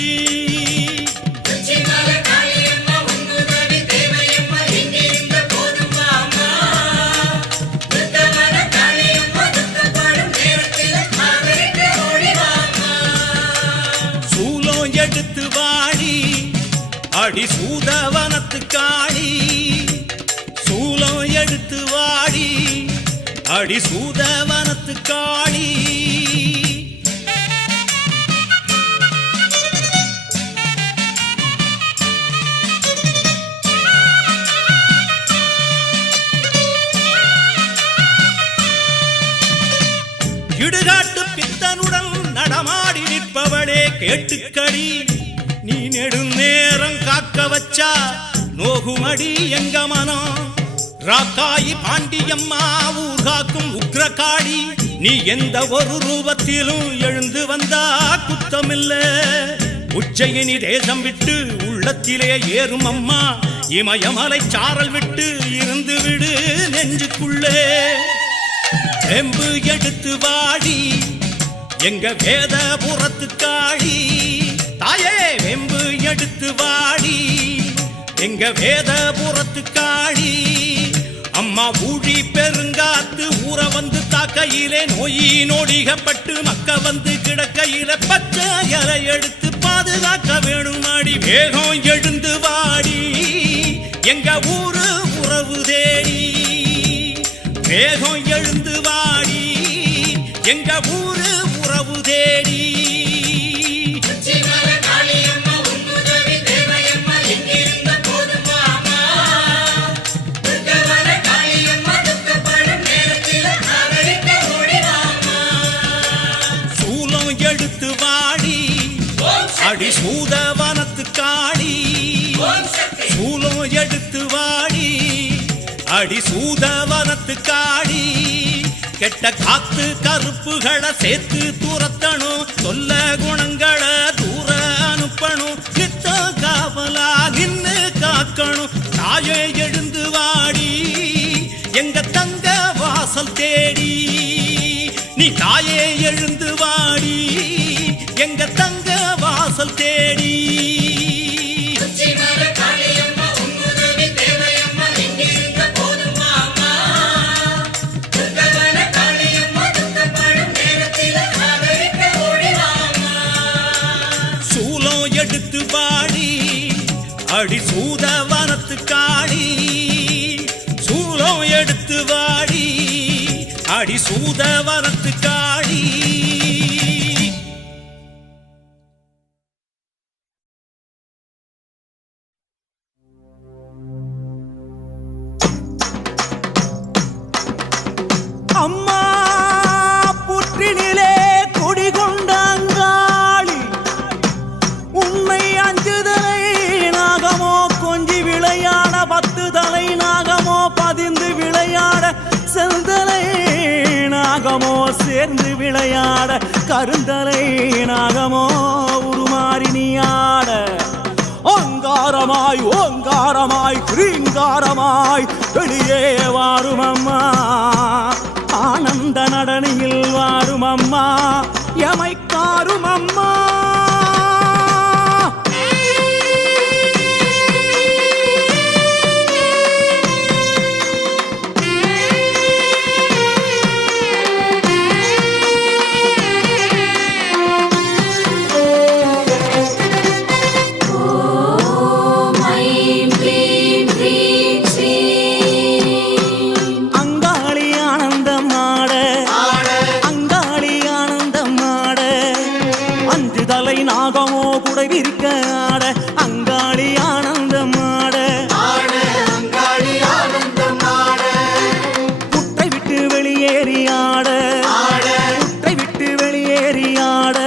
சூலம் எடுத்து வாடி அடி சூதவனத்து காளி சூலம் எடுத்து வாடி அடி சூதவனத்து காளி இடுகாட்டு பித்தனுடன் நடமாடி நிற்பவளே கேட்டுக்கடி நீ நெடுநேரம் காக்க வச்சா நோகுமடி எங்க மனம் ராக்காயி பாண்டியம்மா ஊர் காக்கும் உக்ரகாளி நீ எந்த ஒரு ரூபத்திலும் எழுந்து வந்தா குத்தமில்ல உச்சயினி தேசம் விட்டு உள்ளத்திலே ஏறும் அம்மா இமயமலை சாரல் விட்டு இருந்து விடு நெஞ்சுக்குள்ளே வெம்பு எடுத்து வாடி எங்க வேதபுரத்து காளி தாயே வெம்பு எடுத்து வாடி எங்க வேதபுரத்து காளி அம்மா ஊழி பெருங்காத்து ஊற வந்து தாக்கையிலே நோயி நோடிகப்பட்டு மக்க வந்து கிடக்கையில பச்சை இலை எடுத்து பாதுகாக்க வேணும் அடி வேகம் எழுந்து வாடி எங்க ஊரு உறவு தேடி வேகம் எழுந்து வாடி எங்க ஊரு உறவு தேடி சூலம் எடுத்து வாடி அடி சூதவனத்து காளி சூலம் எடுத்து வாடி அடி சூதவனத்து காளி கெட்ட காத்து கருப்புகளை சேர்த்து துரத்தணும் சொல்ல குணங்களை தூர அனுப்பணும் நித்த காவலா நின்னு காக்கணும் தாயே எழுந்து வாடி எங்க தங்க வாசல் தேடி நீ தாயே எழுந்து வாடி எங்க தங்க வாசல் தேடி எடுத்து வாடி அடி சூதவனத்து காளி சூலம் எடுத்து வாடி அடி சூதவனத்து காளி அம்மா புற்றினிலே குடிகொண்டாங்காளி உண்மை அஞ்சுதலை நாகமோ கொஞ்சி விளையாட 10 தலை நாகமோ பதிந்து விளையாட செந்தலை நாகமோ சேர்ந்து விளையாட கருந்தலை நாகமோ உருமாறி நீயாட ஓங்காரமாய் ஓங்காரமாய் ரீங்காரமாய் வெளியே வாரும் அம்மா அந்த நடனியில் வாரும் அம்மா எமைக்காரும் அம்மா நாகமோ குடை விரிக்க ஆட அங்காளி ஆனந்தமாட குட்டை விட்டு வெளியேறி ஆட குட்டை விட்டு வெளியேறி ஆட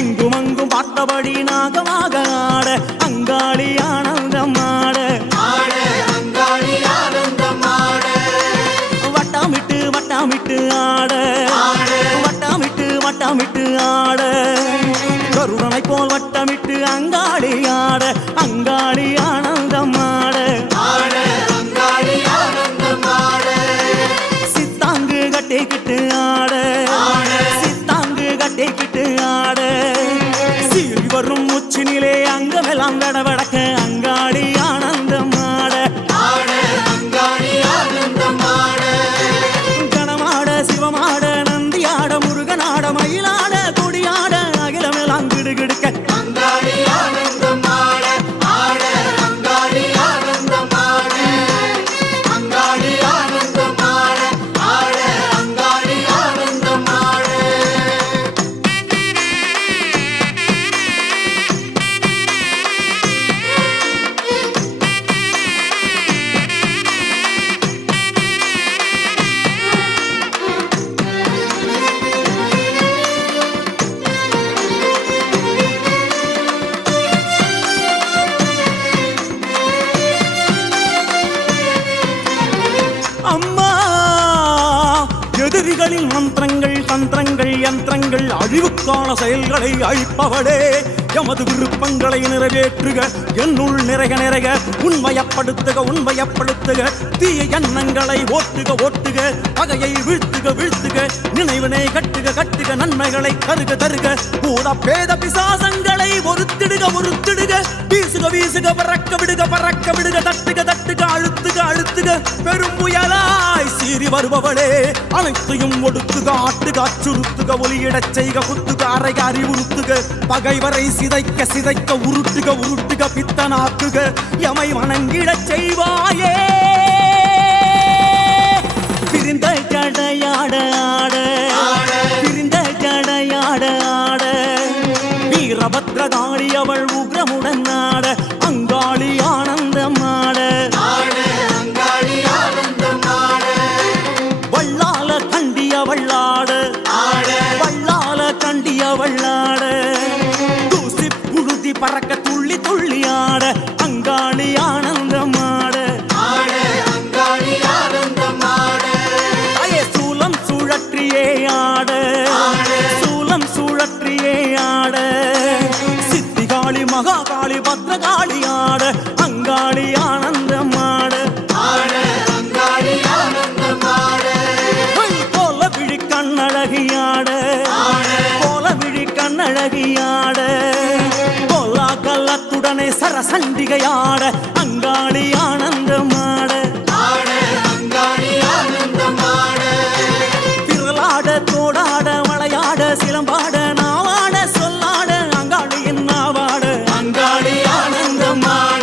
இங்கும் அங்கும் பார்த்தபடி நாகமாக ஆட அங்காளி ஆனந்தமாட வட்டமிட்டு வட்டமிட்டு ஆட வட்டமிட்டு வட்டமிட்டு ஆட கருடனை போல் வட்டமிட்டு அங்காளி ஆட அங்காளி ஆனந்தமாட சித்தாங்கு கட்டிக்கிட்டு ஆட சித்தாங்கு கட்டிக்கிட்டு ஆட சீறி வரும் உச்சினிலே அங்கமெல்லாம் வடவடக்க அங்காளி ஆனந்தமாட கணமாட சிவமாட நந்தியாட முருகனாட மயிலாட கொடியாட அகிலமெல்லாம் கிடுகிடுக்க அம்மா எதிரிகளின் மந்திரங்கள் தந்திரங்கள் யந்திரங்கள் அழிவுக்கான செயல்களை அழிப்பவளே எமது விருப்பங்களை நிறைவேற்றுக என்னுள் நிறைக நிறைக உண்மையப்படுத்துக உண்மையப்படுத்துக தீய எண்ணங்களை ஓட்டுக ஓட்டுக பகையை வீழ்த்துக வீழ்த்துக நினைவினை கட்டுக கட்டுக நன்மைகளை தருக தருக பூத பேத பிசாசங்களை ஒருத்திடுக ஒருத்திடுக வீசுக வீசுக பறக்க விடுக பறக்க விடுக தட்டுக தட்டுக அழுத்துக அழுத்துக பெரும் புயலாய் சீறி வருபவளே அனைத்தையும் ஒடுக்குக ஆட்டுக அச்சுறுத்துக ஒலியிடச் செய்க குத்துக அறைக அறிவுறுத்துக பகைவரை சிதைக்க சிதைக்க உருட்டுக உருட்டுக பித்தனாக்குக எமை வணங்கிடச் செய்வாயே பிரிந்த ஜடையாட ஆட பிரிந்த ஜடையாட ஆட வீரபத்ரகாளி அவள் உக்ரமுடன் ஆட அங்காளி ஆனந்தமாட வள்ளால கண்டிய வள்ளாட வள்ளால கண்டிய வள்ளாட தூசி புழுதி பறக்க துள்ளி துள்ளி ஆட அங்காளி ஆனந்தமாட சூலம் சுழற்றியே ஆட சூலம் சுழற்றியே ஆட சித்திகாளி மகாகாளி பத்ரகாளி ஆட அங்காளி ஆனந்தமாட போல விழி கண்ணழகியாட போல விழி கண்ணழகியாட போலா கல்லத்துடனே சரசண்டிகையாட அங்காளி ஆனந்தமாட திரளாட தோடாட மலையாட சிலம்பாட நாவாட சொல்லாட அங்காளியின் நாவாட அங்காளி ஆனந்தமாட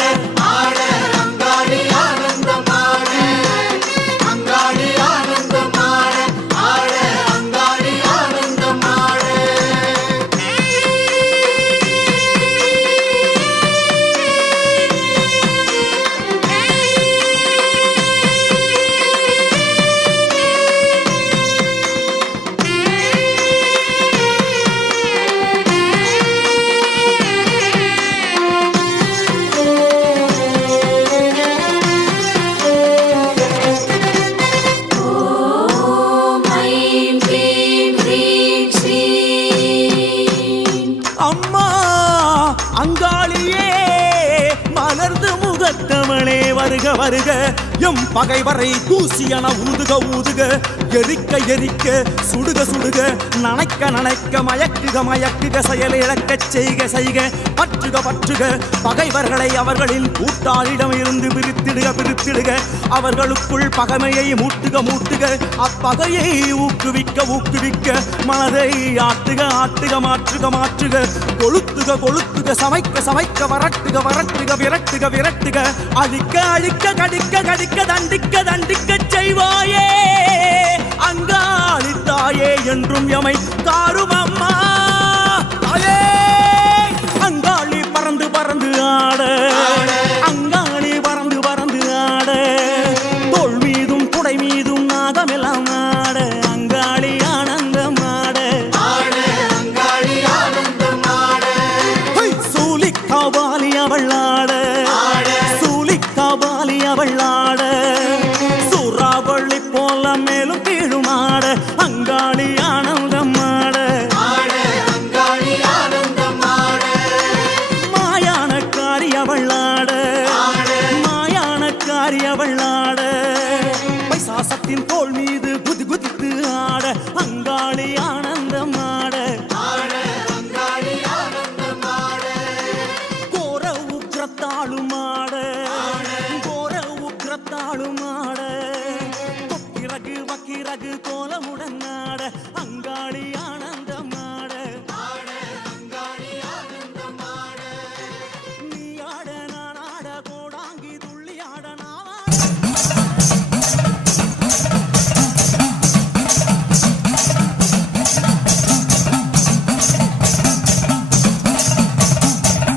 அம்மா அங்காளியே மலர்ந்து முகத்தவளே வருக வருக எம் பகைவரை தூசியன ஊதுக ஊதுக எரிக்க எரிக்க சுடுக சுடுக நனைக்க நனைக்க மயக்குக மயக்குக செயல் இழக்கச் செய்க செய்க பற்றுக பற்றுக பகைவர்களை அவர்களின் கூட்டாளிடம் இருந்து பிரித்திடுக பிரித்திடுக அவர்களுக்குள் பகைமையை மூட்டுக மூட்டுக அப்பகையை ஊக்குவிக்க ஊக்குவிக்க மனதை ஆட்டுக ஆட்டுக மாற்றுக மாற்றுக கொளுத்துக கொளுத்துக சமைக்க சமைக்க வரட்டுக வரட்டுக விரட்டுக விரட்டுக அழிக்க அழிக்க கடிக்க கடிக்க தண்டிக்க தண்டிக்க செய்வாயே அங்காளி தாயே என்றும் எமை காரும் அம்மா தாயே. அங்காளி பறந்து பறந்து ஆட அங்காளி பறந்து பறந்து ஆட தோள் மீதும் குடை மீதும் நாகமெல்லாம் ஆட அங்காளி ஆனந்தம் ஆட சூலிக்காபாலி அவள் ஆட சூலிக்காபாலி அவள் ஆட சூறாவளி போல மேலும் கீழும் ஆட அங்காளி ஆனந்தம் ஆட மாயானக்காரி அவள் ஆட மாயானக்காரி அவள் ஆட பைசாசத்தின் தோள் மீது குதி குதித்து ஆட அங்காளி ஆனந்தம் ஆட கோர உக்ரத்தாளும் ஆட கோர உக்ரத்தாளும் ஆட கொக்கிரகு வக்கிரகு கோலமுடன் ஆட அங்காளி ஆனந்தம் ஆட நீ ஆட நான் ஆட கோடாங்கி துள்ளி ஆட நான்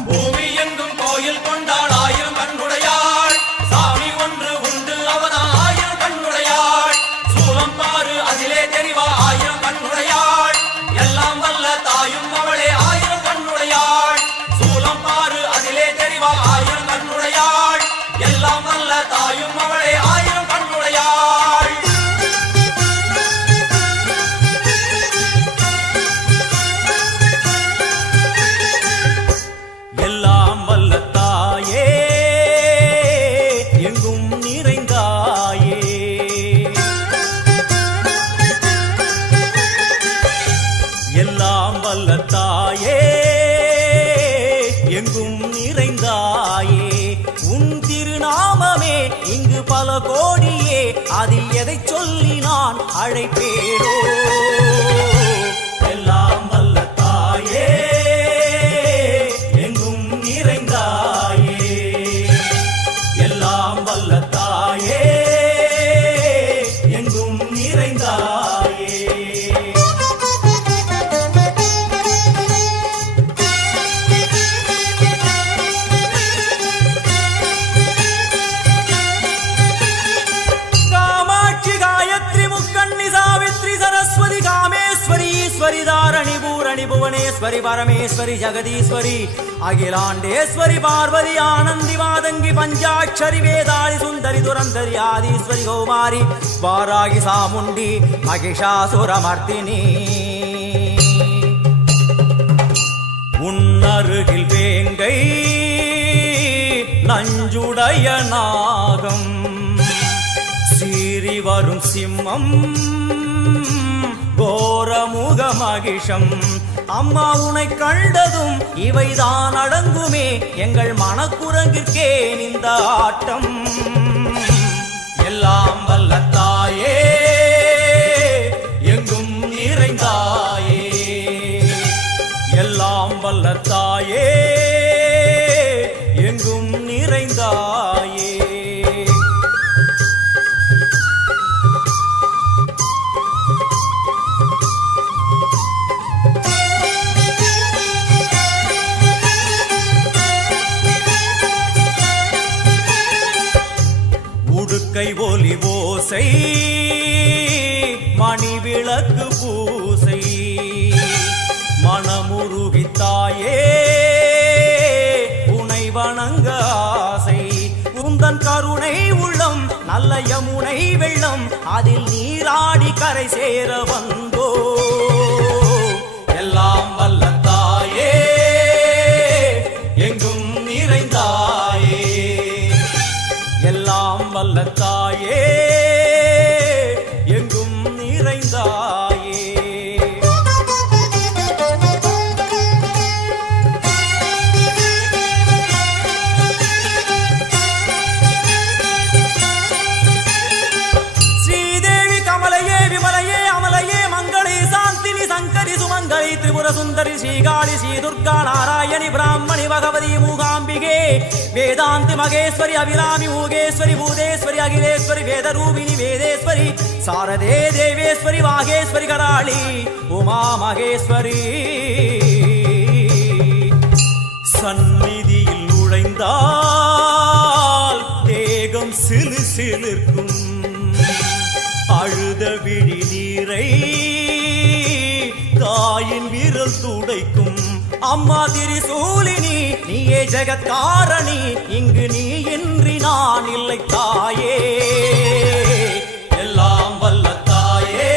பூமி எங்கும் கோயில் கொண்டாள் ஆயிரம் கண்ணுடையாள் சாமி ஒன்று உண்டு அவன் ஆயிரம் கண்ணுடையாள் சூலம் பாரு அதிலே தெரிவா ஆயிரம் கண்ணுடையாள் எல்லாம் வல்ல தாயும் அவளே ஆயிரம் கண்ணுடையாள் சூலம் பாரு அதிலே தெரிவா ஆயிரம் கண்ணுடையாள் எல்லாம் வல்ல தாயும் அவளே ஆயிரம் கண்ணுடையாள். எல்லாம் வல்ல தாயே எங்கும் நிறைந்தாயே எல்லாம் வல்ல தாயே எங்கும் நிறைந்தாயே உன் திருநாமமே இங்கு பல கோடியே அதில் எதை சொல்லி நான் அழைப்பேனோ எல்லாம் வல்ல தாயே எங்கும் நிறைந்தாயே எல்லாம் வல்ல தாயே எங்கும் நிறைந்தாயே. காமாட்சி காயத்ரி முக்கண்ணி சாவித்ரி சரஸ்வதி காமேஸ்வரி ஈஸ்வரி தாரணி பூரணி புவனேஸ்வரி பரமேஸ்வரி ஜெகதீஸ்வரி அகிலாண்டேஸ்வரி பார்வதி ஆனந்தி மாதங்கி பஞ்சாட்சரி வேதாளி சுந்தரி துரந்தரி ஆதீஸ்வரி கௌமாரி வாராகி சாமுண்டி மகிஷாசுரமர்த்தினி உன்னருகில் வேங்கை நஞ்சுடைய நாகம் சீறி வரும் சிம்மம் கோரமுக மகிஷம் அம்மா உனை கண்டதும் இவைதான் அடங்குமே எங்கள் மனக்குரங்கிற்கே இந்த ஆட்டம் எல்லாம் வல்ல தாயே எங்கும் நிறைந்தாயே எல்லாம் வல்ல தாயே எங்கும் நிறைந்தாயே. உடுக்கை ஒலி ஓசை மணி விளக்கு பூசை மனமுருகித்தாயே உனை வணங்க ஆசை உந்தன் கருணை உள்ளம் நல்ல யமுனை வெள்ளம் அதில் நீராடி கரை சேர வந்தோ எல்லாம் வல்ல தாயே எங்கும் நிறைந்தாயே எல்லாம் வல்ல தாயே எங்கும் சங்கரி சுமங்கலி திரிபுர சுந்தரி ஸ்ரீகாளி ஸ்ரீ துர்கா நாராயணி பிராமணி பகவதி மூகாம்பிகே வேதாந்தி மகேஸ்வரி அபிராமி மூகேஸ்வரி பூதேஸ்வரி அகிலேஸ்வரி வேதரூபிணி வேதேஸ்வரி சாரதே தேவேஸ்வரி வாகேஸ்வரி கராளி உமா மகேஸ்வரி சந்நிதியில் நுழைந்தால் தேகம் சிலு சிலிர்க்கும் அழுத விழி நீரை தாயின் விரல் துடைக்கும் அம்மா திரிசூலினி நீயே ஜெகத்காரணி இங்கு நீ இன்றி நான் இல்லை தாயே எல்லாம் வல்ல தாயே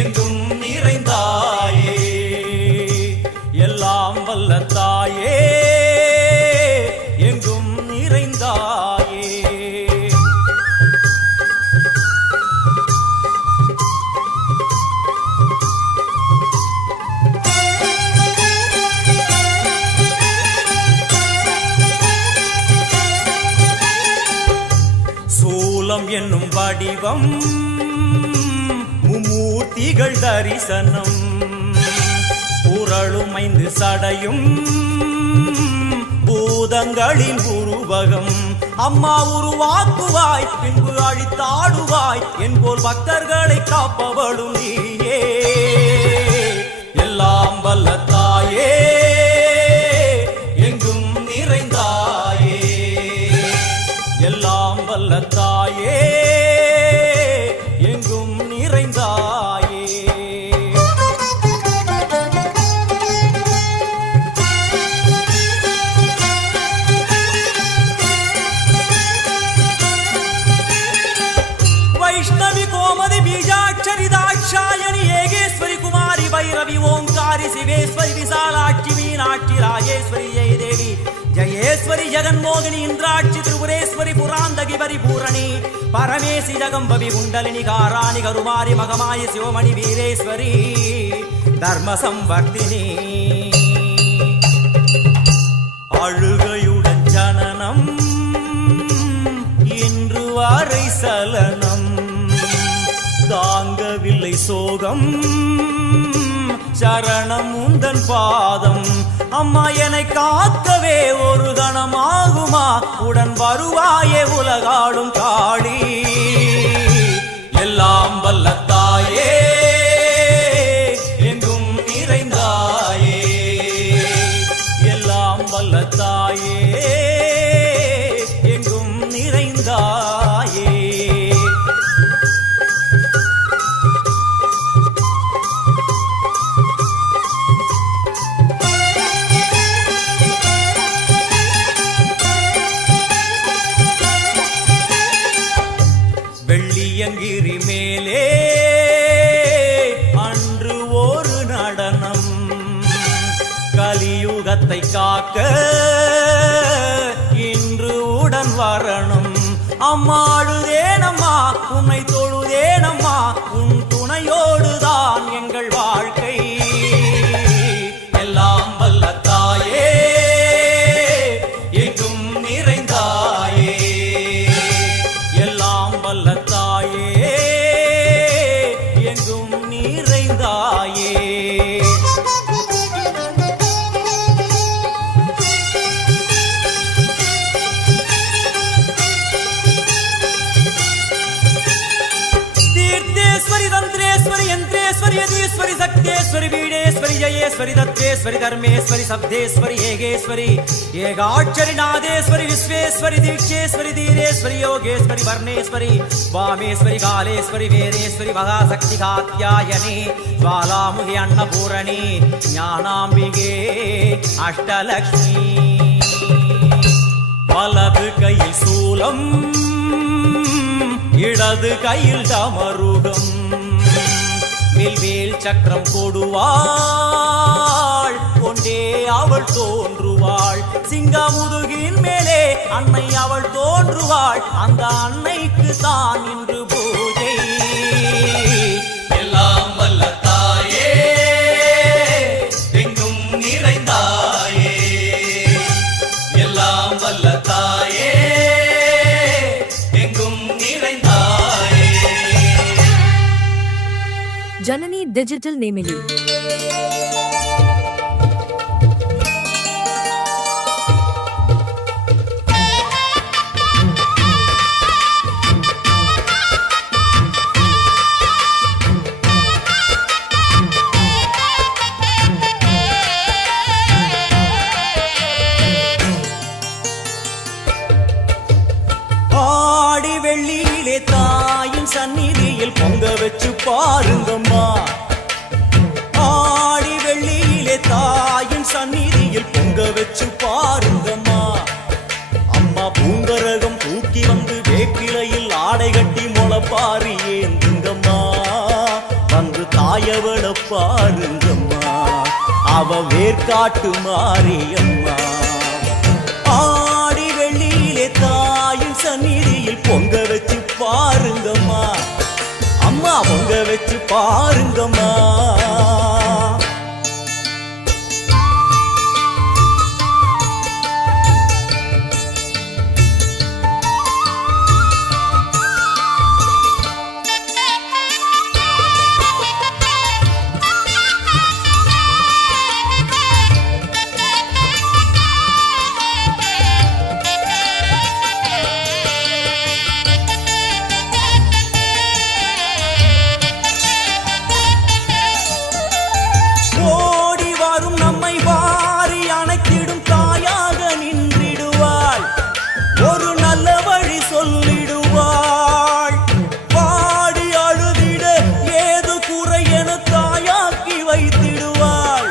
எங்கும் நிறைந்தாயே எல்லாம் வல்ல தாயே எங்கும் நிறைந்தாயே சூலம் என்னும் வடிவம் மும்மூர்த்திகள் தரிசனம் புரளும் 5 சடையும் பூதங்களின் உருவகம் அம்மா உருவாக்குவாய் பின்பு அழித்தாடுவாய் என்போல் பக்தர்களை காப்பவளும் நீயே எல்லாம் வல்ல தாயே எங்கும் நிறைந்தாயே எல்லாம் வல்ல தாயே எங்கும் நிறைந்தாயே வைஷ்ணவி கோமதி பீஜாட்சரி தாட்சாயணி ஏகேஸ்வரி குமாரி பைரவி ஓங்காரி சிவேஸ்வரி விசாலாட்சி மீனாட்சி ராஜேஸ்வரி ஜெயதேவி ஜயேஸ்வரி ஜெகன்மோகினி இந்திராட்சி திரிபுரேஸ்வரி புராந்தகி பரிபூரணி பரமேசி ஜகம்பவி குண்டலினி காராணி கருமாரி மகமாயி சிவமணி வீரேஸ்வரி தர்ம சம்வர்த்தினி அழுகையுடன் ஜனனம் இன்று வரை சலனம் தாங்கவில்லை சோகம் சரணம் உந்தன் பாதம் அம்மா என்னை காக்கவே ஒரு கணமாகுமா உடன் வருவாயே உலகாடும் காளி எல்லாம் வல்ல தாயே எங்கும் நிறைந்தாயே எல்லாம் வல்ல தாயே எங்கும் நிறைந்தாயே வெள்ளியங்கிரி மேலே அன்று ஒரு நடனம் கலியுகத்தை காக்க இன்று உடன் வரணும் அம்மாடுதேனம்மா உன்னை தொழுதேனம்மா உன் துணையோடுதான் எங்கள் வாழ்க்கை எல்லாம் வல்ல தாயே எங்கும் நிறைந்தாயே எல்லாம் வல்ல தாயே எங்கும் நிறைந்தாயே தீர்த்தேஸ்வரி தந்திரேஸ்வரி யந்திரேஸ்வரி யதீஸ்வரி சக்தேஸ்வரி வீடேஸ்வரி ஜயேஸ்வரி தத்வேஸ்வரி தர்மேஸ்வரி சப்தேஸ்வரி ஏகேஸ்வரி ஏகாட்சரி நாதேஸ்வரி விஸ்வேஸ்வரி தீட்சேஸ்வரி தீரேஸ்வரி யோகேஸ்வரி வர்ணேஸ்வரி வாமேஸ்வரி காலேஸ்வரி வேதேஸ்வரி மகாசக்தி காத்யாயனி ஜ்வாலாமுகி அன்னபூரணி ஞானாம்பிகே அஷ்டலக்ஷ்மி வலது கையில் சூலம் இடது கையில் டமருகம் வில்வேல் சக்கரம் கொடுவாள் கொண்டே அவள் தோன்றுவாள் சிங்கமுதுகின் மேலே அன்னை அவள் தோன்றுவாள் அந்த அன்னைக்கு தான் இன்று பூஜை எல்லாம் வல்ல தாயே எங்கும் நிறைந்தாயே எல்லாம் வல்ல தாயே எங்கும் நிறைந்தாயே. ஜனனி டிஜிட்டல் நேமிலி. ஆடி வெள்ளியிலே தாயின் சந்நிதியில் பொங்க வச்சு பாருங்கம்மா. ஆடி வெள்ளியிலே தாயின் சந்நிதியில் பொங்க வச்சு பாருங்கம்மா. அம்மா பூங்கரகம் தூக்கி வந்து வேப்பிலையில் ஆடை கட்டி முளப்பாரி ஏந்துங்கம்மா. வந்து தாயவள பாருங்கம்மா, அவ வேர்க்காட்டு மாரியம்மா. ஆடி வெள்ளியிலே தாயின் சந்நிதியில் பொங்க வச்சு பாருங்கம்மா. அம்மா பொங்க வச்சு பாருங்கம்மா. ஓடி வரும் நம்மை வாரி அணைத்திடும் தாயாக நின்றிடுவாள். ஒரு நல்ல வழி சொல்லிடுவாள். பாடி அழுதிட ஏது குறை என தாயாக்கி வைத்திடுவாள்.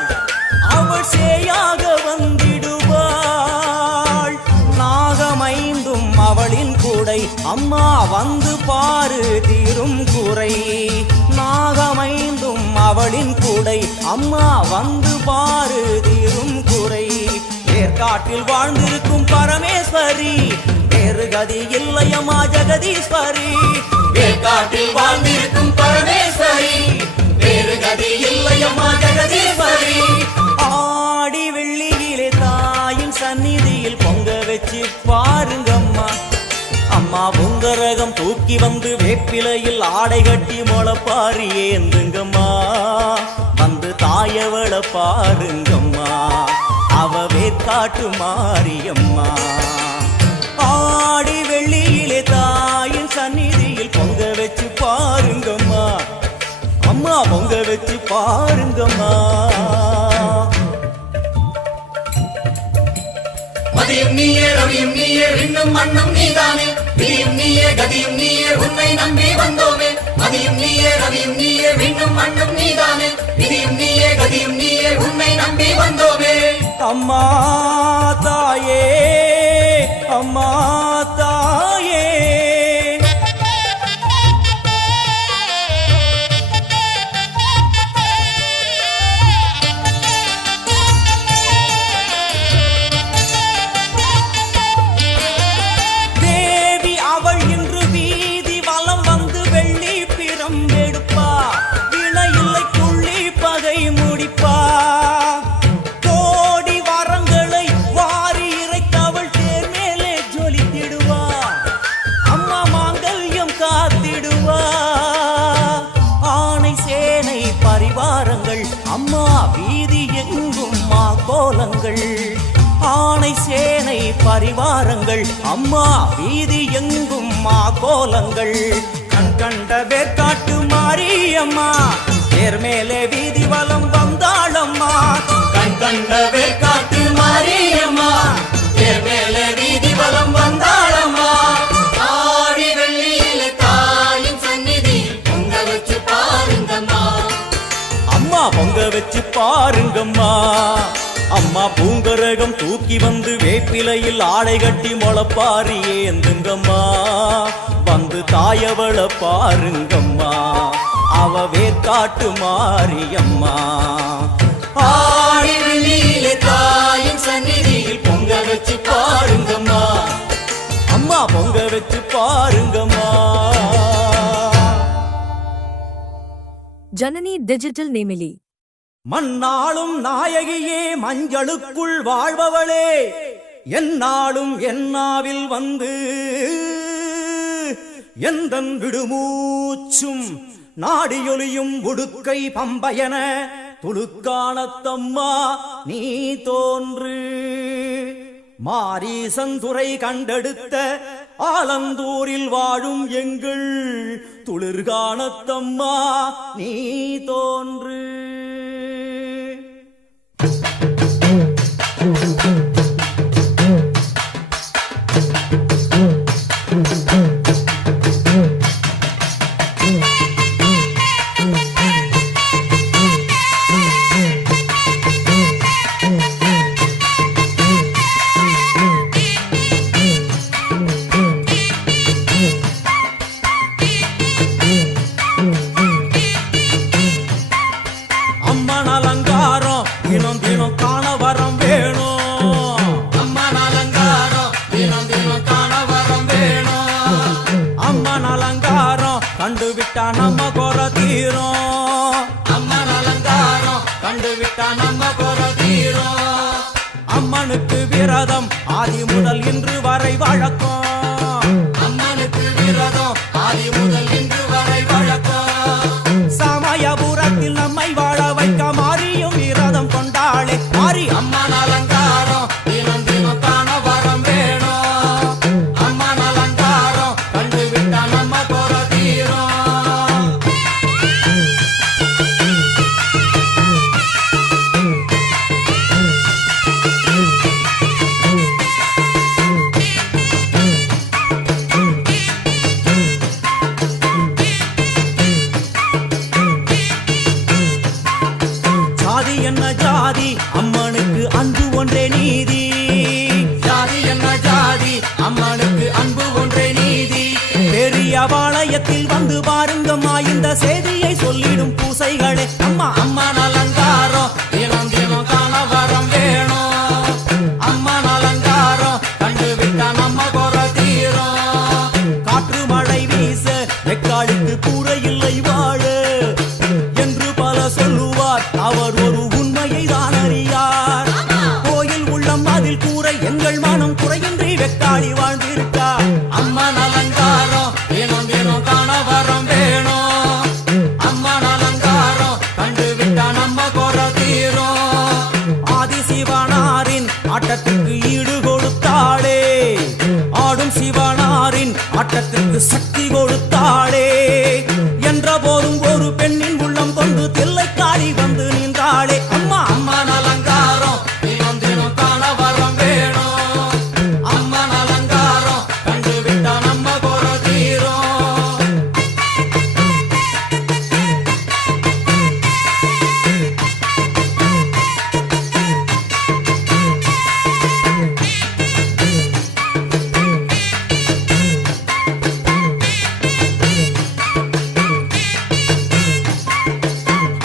அவள் சேயாக வந்திடுவாள். நாகமைந்தும் அவளின் கூடை, அம்மா வந்து பாரு தீரும் குறை. நாகமைந்தும் அவளின் கூடை, அம்மா வந்து பாரு தீரும் குறை. ஏற்காட்டில் வாழ்ந்திருக்கும் பரமேஸ்வரி, வேறு கதி இல்லையம்மா ஜெகதீஸ்வரி. ஏற்காட்டில் வாழ்ந்திருக்கும் பரமேஸ்வரி, வேறு கதி இல்லையம்மா ஜெகதீஸ்வரி. ஆடி வெள்ளியிலே தாயின் சந்நிதியில் பொங்க வச்சு பாருங்கம்மா. அம்மா பொங்கரகம் தூக்கி வந்து வேப்பிலையில் ஆடை கட்டி முளப்பாரி ஏந்துங்கம்மா. வந்து தாயவள பாருங்கம்மா, அவ வேர்க்காட்டு மாரியம்மா. ஆடி வெள்ளியிலே தாயின் சந்நிதியில் பொங்க வச்சு பாருங்கம்மா. அம்மா பொங்க வச்சு பாருங்கம்மா. மதியும் நீயே ரவியும் நீயே விண்ணும் மண்ணும் நீதானே. விதியும் நீயே கதியும் நீயே உன்னை நம்பி வந்தோமே. மதியும் நீயே ரவியும் நீயே விண்ணும் மண்ணும் நீதானே. விதியும் நீயே கதியும் நீயே உன்னை நம்பி வந்தோமே. அம்மா தாயே, அம்மா தாயே. தேவி அவள் இன்று வீதி வலம் வந்து வெள்ளி பிரம்பெடுப்பா. வினையில்லை புள்ளி பகை முடிப்பா. கோடி வரங்களை வாரி இறைத்தவள் தேர் மேலே ஜொலித்திடுவா. அம்மா மாங்கல்யம் காத்திடுவா. ஆணை சேனை பரிவாரங்கள், அம்மா வீதி எங்கும் மா கோலங்கள். ஆணை சேனை பரிவாரங்கள், அம்மா வீதி எங்கும் மா கோலங்கள். கண் கண்ட வேர்க்காட்டு மாரியம்மா, தேர் மேலே வீதி வலம் வந்தாளம்மா. கண் கண்ட வேர்க்காட்டு மாரியம்மா, தேர் மேலே வீதி வலம் வந்தாளம்மா. ஆடி வெள்ளியில தாயின் சந்நிதியில் பொங்க வச்சு பாருங்கம்மா. அம்மா பொங்க வச்சு பாருங்கம்மா. அம்மா பூங்கரகம் தூக்கி வந்து வேப்பிலையில் ஆடை கட்டி முளப்பாரி ஏந்துங்கம்மா. வந்து தாயவள பாருங்கம்மா, அவ வேர்க்காட்டு மாரியம்மா. ஆடி வெள்ளியில தாயின் சந்நிதியில் பொங்க வச்சு பாருங்கம்மா. அம்மா பொங்க வச்சு பாருங்கம்மா. ஜனனி டிஜிட்டல் நேமிலி. மண்ணாளும் நாயகியே, மஞ்சளுக்குள் வாழ்பவளே, என்னாலும் என்னாவில் வந்து எந்தன் விடுமூச்சும் நாடியொலியும் உடுக்கை பம்பையன துளுக்கானத்தம்மா நீ தோன்று. மாரீசந்துரை கண்டெடுத்த ஆலந்தூரில் வாழும் எங்கள் துளிர்கானத்தம்மா நீ தோன்று. அம்மன் அலங்காரம் தினம் தினம் காண வரம் வேணும். அம்மன் அலங்காரம் தினம் தினம் காண வரம் வேணும். அம்மன் அலங்காரம் கண்டுவிட்டா நம்ம குறை தீரும். அம்மன் அலங்காரம் கண்டுவிட்டா நம்ம குறை தீரும். அம்மனுக்கு விரதம் ஆதி முதல் இன்று வரை வழக்கம். அம்மனுக்கு விரதம் ஆதி முதல் இன்று வரை வழக்கம். சமயபுரத்தில் நம்மை வாழ வைக்க மாறியும் விரதம் கொண்டாளே மாறி. அம்மன் அலங்காரம் தினம் தினம் காண வரம் வேணும். அம்மன் அலங்காரம் கண்டுவிட்டா நம்ம குறை தீரும். ஜாதி என்ன ஜாதி அம்மனுக்கு அன்பு ஒன்றே நீதி. ஜாதி என்ன ஜாதி அம்மனுக்கு அன்பு ஒன்றே நீதி. பெரிய பாளையத்தில் வந்து பாருங்கம்மா இந்த செய்தியை சொல்லிடும் பூசைகளே. அம்மா அம்மன் அலங்காரம் தினம் தினம் காண வரம் வேணும். அம்மன் அலங்காரம் கண்டுவிட்டா நம்ம குறை தீரும். காற்று மழை வீச வெக்காளிக்கு கூரை இல்லை வாழ என்று பல சொல்லுவார். அவர் ஒரு உண்மையை தான் அறியார். கோயில் உள்ளம் அதில் கூரை எங்கள் மனம் குறையின்றி வெக்காளி வாழ்ந்திருக்கா. அம்மன் அலங்காரம் தினம் தினம் காண வரம் வேணும். அம்மன் அலங்காரம் கண்டுவிட்டா நம்ம குறை தீரும். ஆதி சிவனாரின் ஆட்டத்திற்கு ஈடு கொடுத்தாளே. ஆடும் சிவனாரின் ஆட்டத்திற்கு சக்தி கொடுத்தாளே. என்ற போதும் ஒரு பெண்ணின் உள்ளம் கொண்டு தில்லைக்காளி வந்து நின்றாளே. அம்மா அம்மன் அலங்காரம் தினம் தினம் காண வரம் வேணும். அம்மன் அலங்காரம் கண்டுவிட்டா நம்ம குறை தீரும்.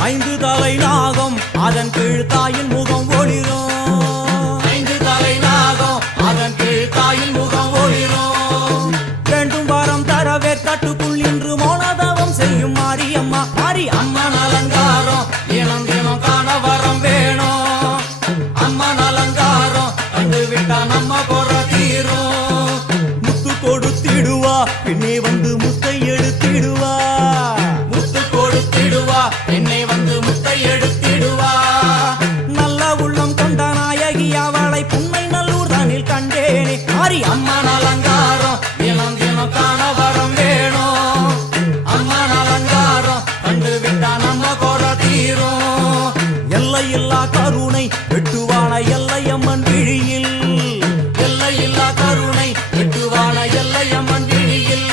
ஐந்து தலை நாகம் அதன் கீழ் தாயின் முகம் ஒளிரும். ஐந்து தலை நாகம் அதன் கீழ் தாயின் முகம் ஒளிரும். வேண்டும் வாரம் தரவே கட்டுக்குள் இன்று மௌனதவம் செய்யும் மாரியம்மா மாரி. அம்மன் அலங்காரம் தினம் தினம் காண வரம் வேணும். அம்மன் அலங்காரம் கண்டுவிட்டா நம்ம குறை தீரும். முத்து கொடுத்திடுவா பின்னே வந்து முத்தை எடுத்திடுவா. முத்து கொடுத்திடுவா என்னை வந்து முத்தை எடுத்திடுவா. நல்ல உள்ளம் கொண்ட நாயகி அவளை புன்னை நல்லூர் தானில் கண்டேனே மாறி. அம்மன் அலங்காரம் தினம் தினம் காண வரம் வேணும். அம்மன் அலங்காரம் கண்டுவிட்டா நம்ம குறை தீரும். எல்லையில்லா கருணை வெட்டுவான எல்லையம்மன் விழியில். எல்லையில்லா கருணை வெட்டுவான எல்லையம்மன் விழியில்.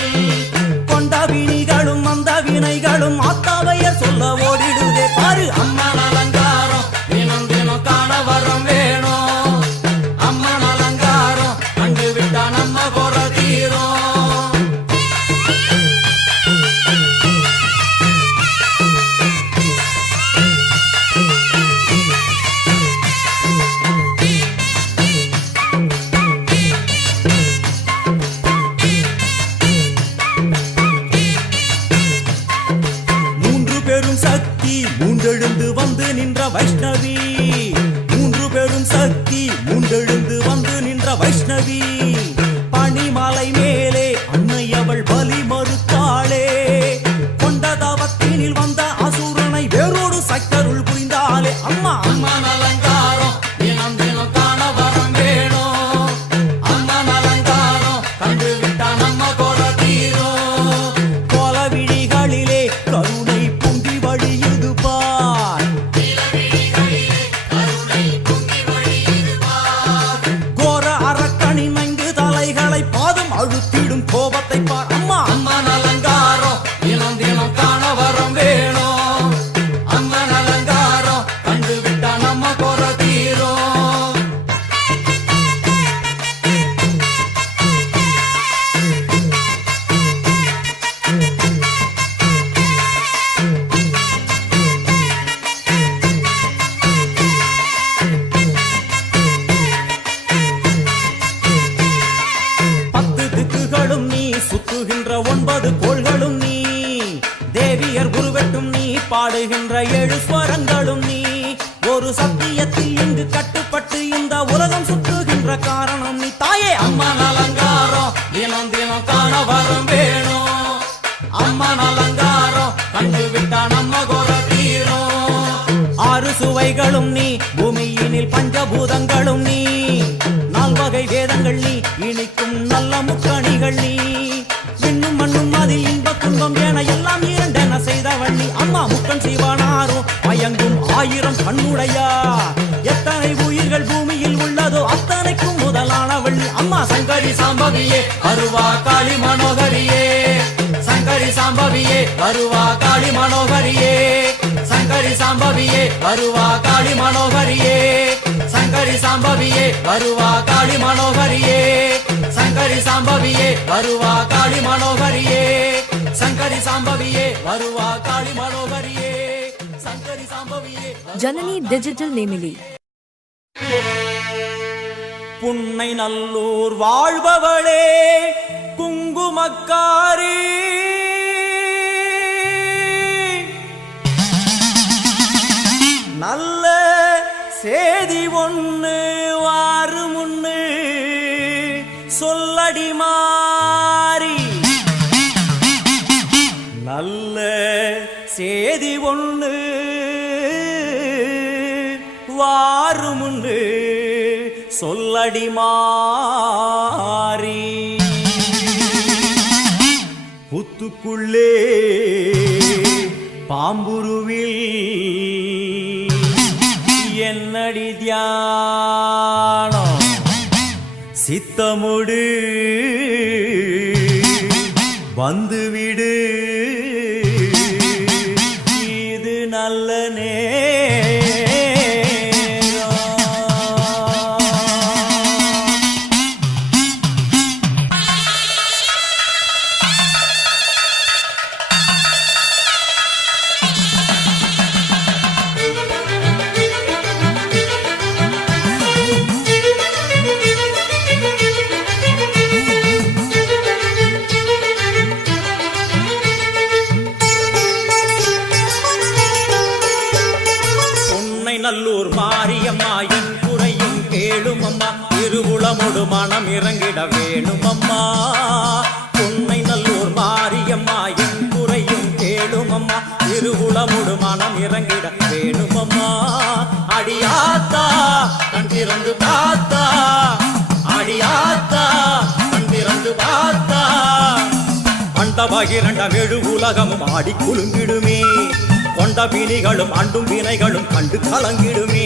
கொண்ட வினிகளும் அந்த வினைகளும் ஆத்தாவையர் சொல்ல ஓடிடுதே பாரு. அம்மன் அலங்காரம் தினம் தினம் காண வரம் வேணும். அம்மன் அலங்காரம் கண்டுவிட்டா நம்ம குறை தீரும். மூன்று பெரும் சக்தி மூன்றெழுந்து வந்து நின்ற வைஷ்ணவி. மூன்று பெரும் சக்தி மூன்றெழுந்து வந்து நின்ற வைஷ்ணவி. பனிமலை மேலே அன்னை அவள் பலி மறுத்தாளே. கொண்ட தவத்தில் பாடுகின்ற ஏழு ஸ்வரங்களும் நீ ஒரு சத்தியத்தில் இங்கு கட்டுப்பட்டு இந்த உலகம் சுற்றுகின்ற காரணம் நீ தாயே அம்மா அலங்காரம் தினம் தினம் காண வரம் வேணும் அம்மா அலங்காரம் கண்டு விட்டா நம்ம குறை தீரும் ஆறு சுவைகளும் நீ பூமியினில் பஞ்சபூதங்களும் நீ நால்வகை வேதங்கள் நீ இனிக்கும் நல்ல முக்கணிகள் நீ இன்னும் மண்ணும் அதில் இன்ப துன்பம் என எல்லாம் இரண்டென செய்தவள் நீ அம்மா முக்கன் சிவனாரும் மயங்கும் ஆயிரம் கண்ணுடையா எத்தனை உயிர்கள் பூமியில் உள்ளதோ அத்தனைக்கும் முதலானவள் நீ அம்மா சங்கரி சாம்பவியே அருவா காளி மனோகரியே சங்கரி சாம்பவியே அருவா காளி மனோகரியே சங்கரி சாம்பவியே அருவா காளி மனோகரியே சங்கரி சாம்பவியே அருவா காளி மனோகரியே சங்கரி சாம்பவியே அருவா காளி மனோகரியே சங்கரி சாம்பவியே அருவா காளி மனோகரியே சங்கரி சாம்பவியே ஜனனி டிஜிட்டல் நேமிலி. புன்னை நல்லூர் வாழ்பவளே குங்குமக்காரி நல்ல சேதி ஒண்ணு வாரு முன்னு சொல்லடி மாறி நல்ல சேதி ஒண்ணு வாரு முன்னு சொல்லடி மாறி புத்துக்குள்ளே பாம்புருவில் என்னடி தியானம் சித்தமுடு வந்துவிடு இது நல்ல நல்லூர் மாரியம்மா என் குறையும் கேளும் அம்மா திருவுளமொடு மனம் இறங்கிட வேணும் அம்மா பொன்னை நல்லூர் மாரியம்மா என் குறையும் கேளும் அம்மா திருவுளமொடு மனம் இறங்கிட வேணும் அம்மா அடியாத்தா கண் திறந்து பார்த்தா அடியாத்தா கண் திறந்து பார்த்தா அண்டபகிரண்டம் எழு உலகமும் ஆடி குலுங்கிடுமே கொண்ட பிணிகளும் அண்டும் வினைகளும் கண்டு கலங்கிடுமே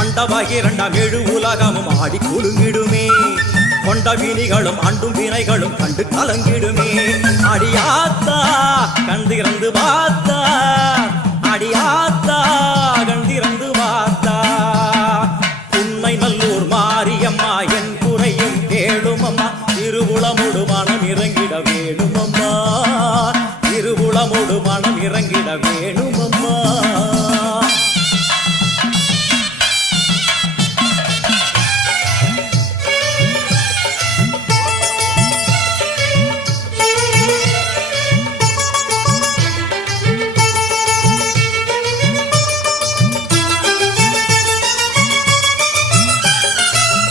அண்டபகிரண்டம் எழு உலகமும் ஆடி குலுங்கிடுமே கொண்ட வினிகளும் அண்டும் வினைகளும் கண்டு கலங்கிடுமே அடியாத்தா கண்டிறந்து பார்த்தா அடியாத்தா கண்டிறந்து பார்த்தா உண்மை நல்லூர் மாரியம்மா என் குறையும் கேளும் அம்மா திருவுளமுடு மனம் இறங்கிட வேணும் அம்மா திருவுளமுடு மனம் இறங்கிட வேணும் அம்மா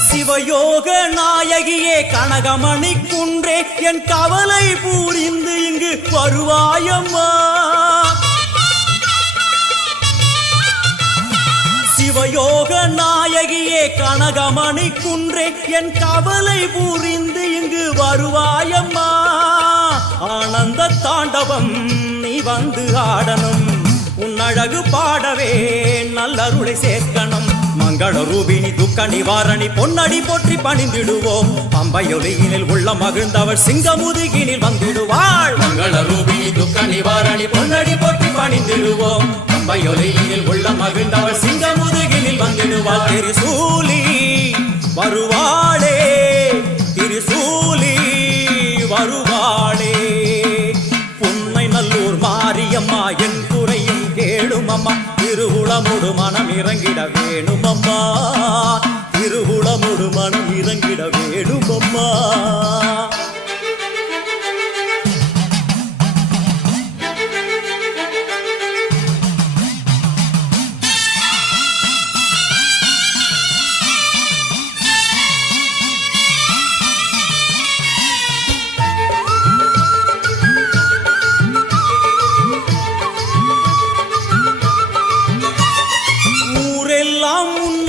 சிவயோக நாயகியே கனகமணி குன்றே என் கவலை பூரிந்து இங்கு வருவாயம்மா சிவயோக நாயகியே கனகமணி குன்றே என் கவலை பூரிந்து இங்கு வருவாயம்மா ஆனந்த தாண்டவம் நீ வந்து ஆடணும் உன் அழகு பாடவே நல்லருளை சேர்க்கணும் மங்கள ரூபினி துக்க நிவாரணி பொன்னடி போற்றி பணிந்திடுவோம் பம்பையொலியினில் உள்ள மகிழ்ந்தவள் சிங்கமுதுகினில் வந்திடுவாள் மங்கள ரூபினி துக்க நிவாரணி பொன்னடி போற்றி பணிந்திடுவோம் பம்பையொலியினில் உள்ள மகிழ்ந்தவள் சிங்கமுதுகினில் வந்திடுவாள் திரிசூலி வருவாளே திரிசூலி வருவாளே புன்னை நல்லூர் மாரியம்மா என் குறையும் கேளும் அம்மா திருவுளமுடு மனம் இறங்கிட வேணும் அம்மா திருவுளமுடு மனம் இறங்கிட வேணும் அம்மா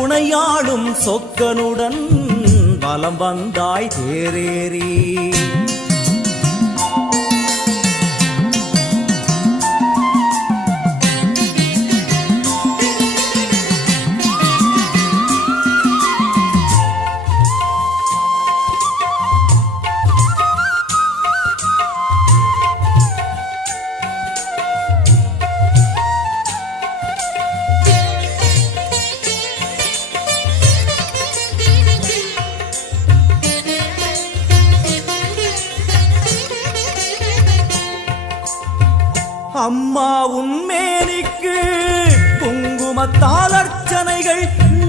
உனையாளும் சொக்கனுடன் வலம் வந்தாய் தேரேறி. அம்மா உன்மேனிக்கு குங்குமத்தால் அர்ச்சனைகள்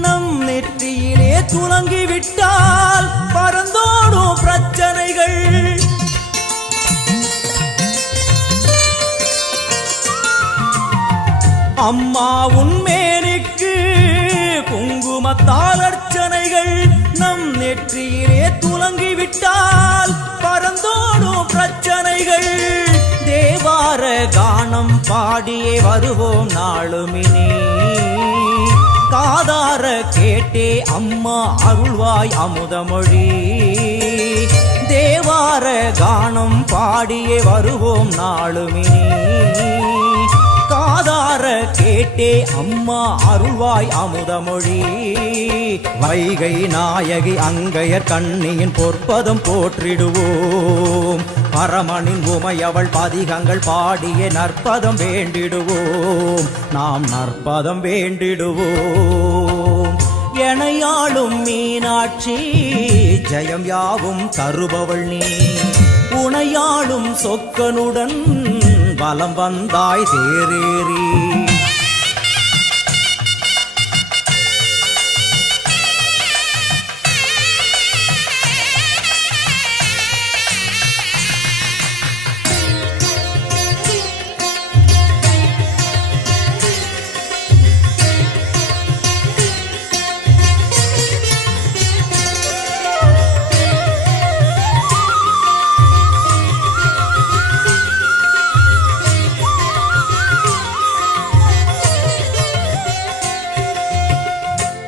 நம் நெற்றியிலே துலங்கிவிட்டால் பறந்தோடும் பிரச்சனைகள். அம்மா உன்மேனிக்கு குங்குமத்தால் அர்ச்சனைகள் நம் நெற்றியிலே துலங்கிவிட்டால் பறந்தோடும் பிரச்சனைகள். தேவார கானம் பாடியே வருவோம் நாளுமினே, காதார கேட்டே அம்மா அருள்வாய் அமுதமொழி. தேவார கானம் பாடியே வருவோம் நாளுமினே, காதார கேட்டே அம்மா அருள்வாய் அமுதமொழி. வைகை நாயகி அங்கையர் கண்ணியின் பொற்பதம் போற்றிடுவோம், பரமனின் உமையவள் பதிகங்கள் பாடிய நற்பதம் வேண்டிடுவோம், நாம் நற்பதம் வேண்டிடுவோம். எனையாளும் மீனாட்சி ஜெயம் யாவும் தருபவள் நீ, உனையாளும் சொக்கனுடன் வலம் வந்தாய் தேரேறி.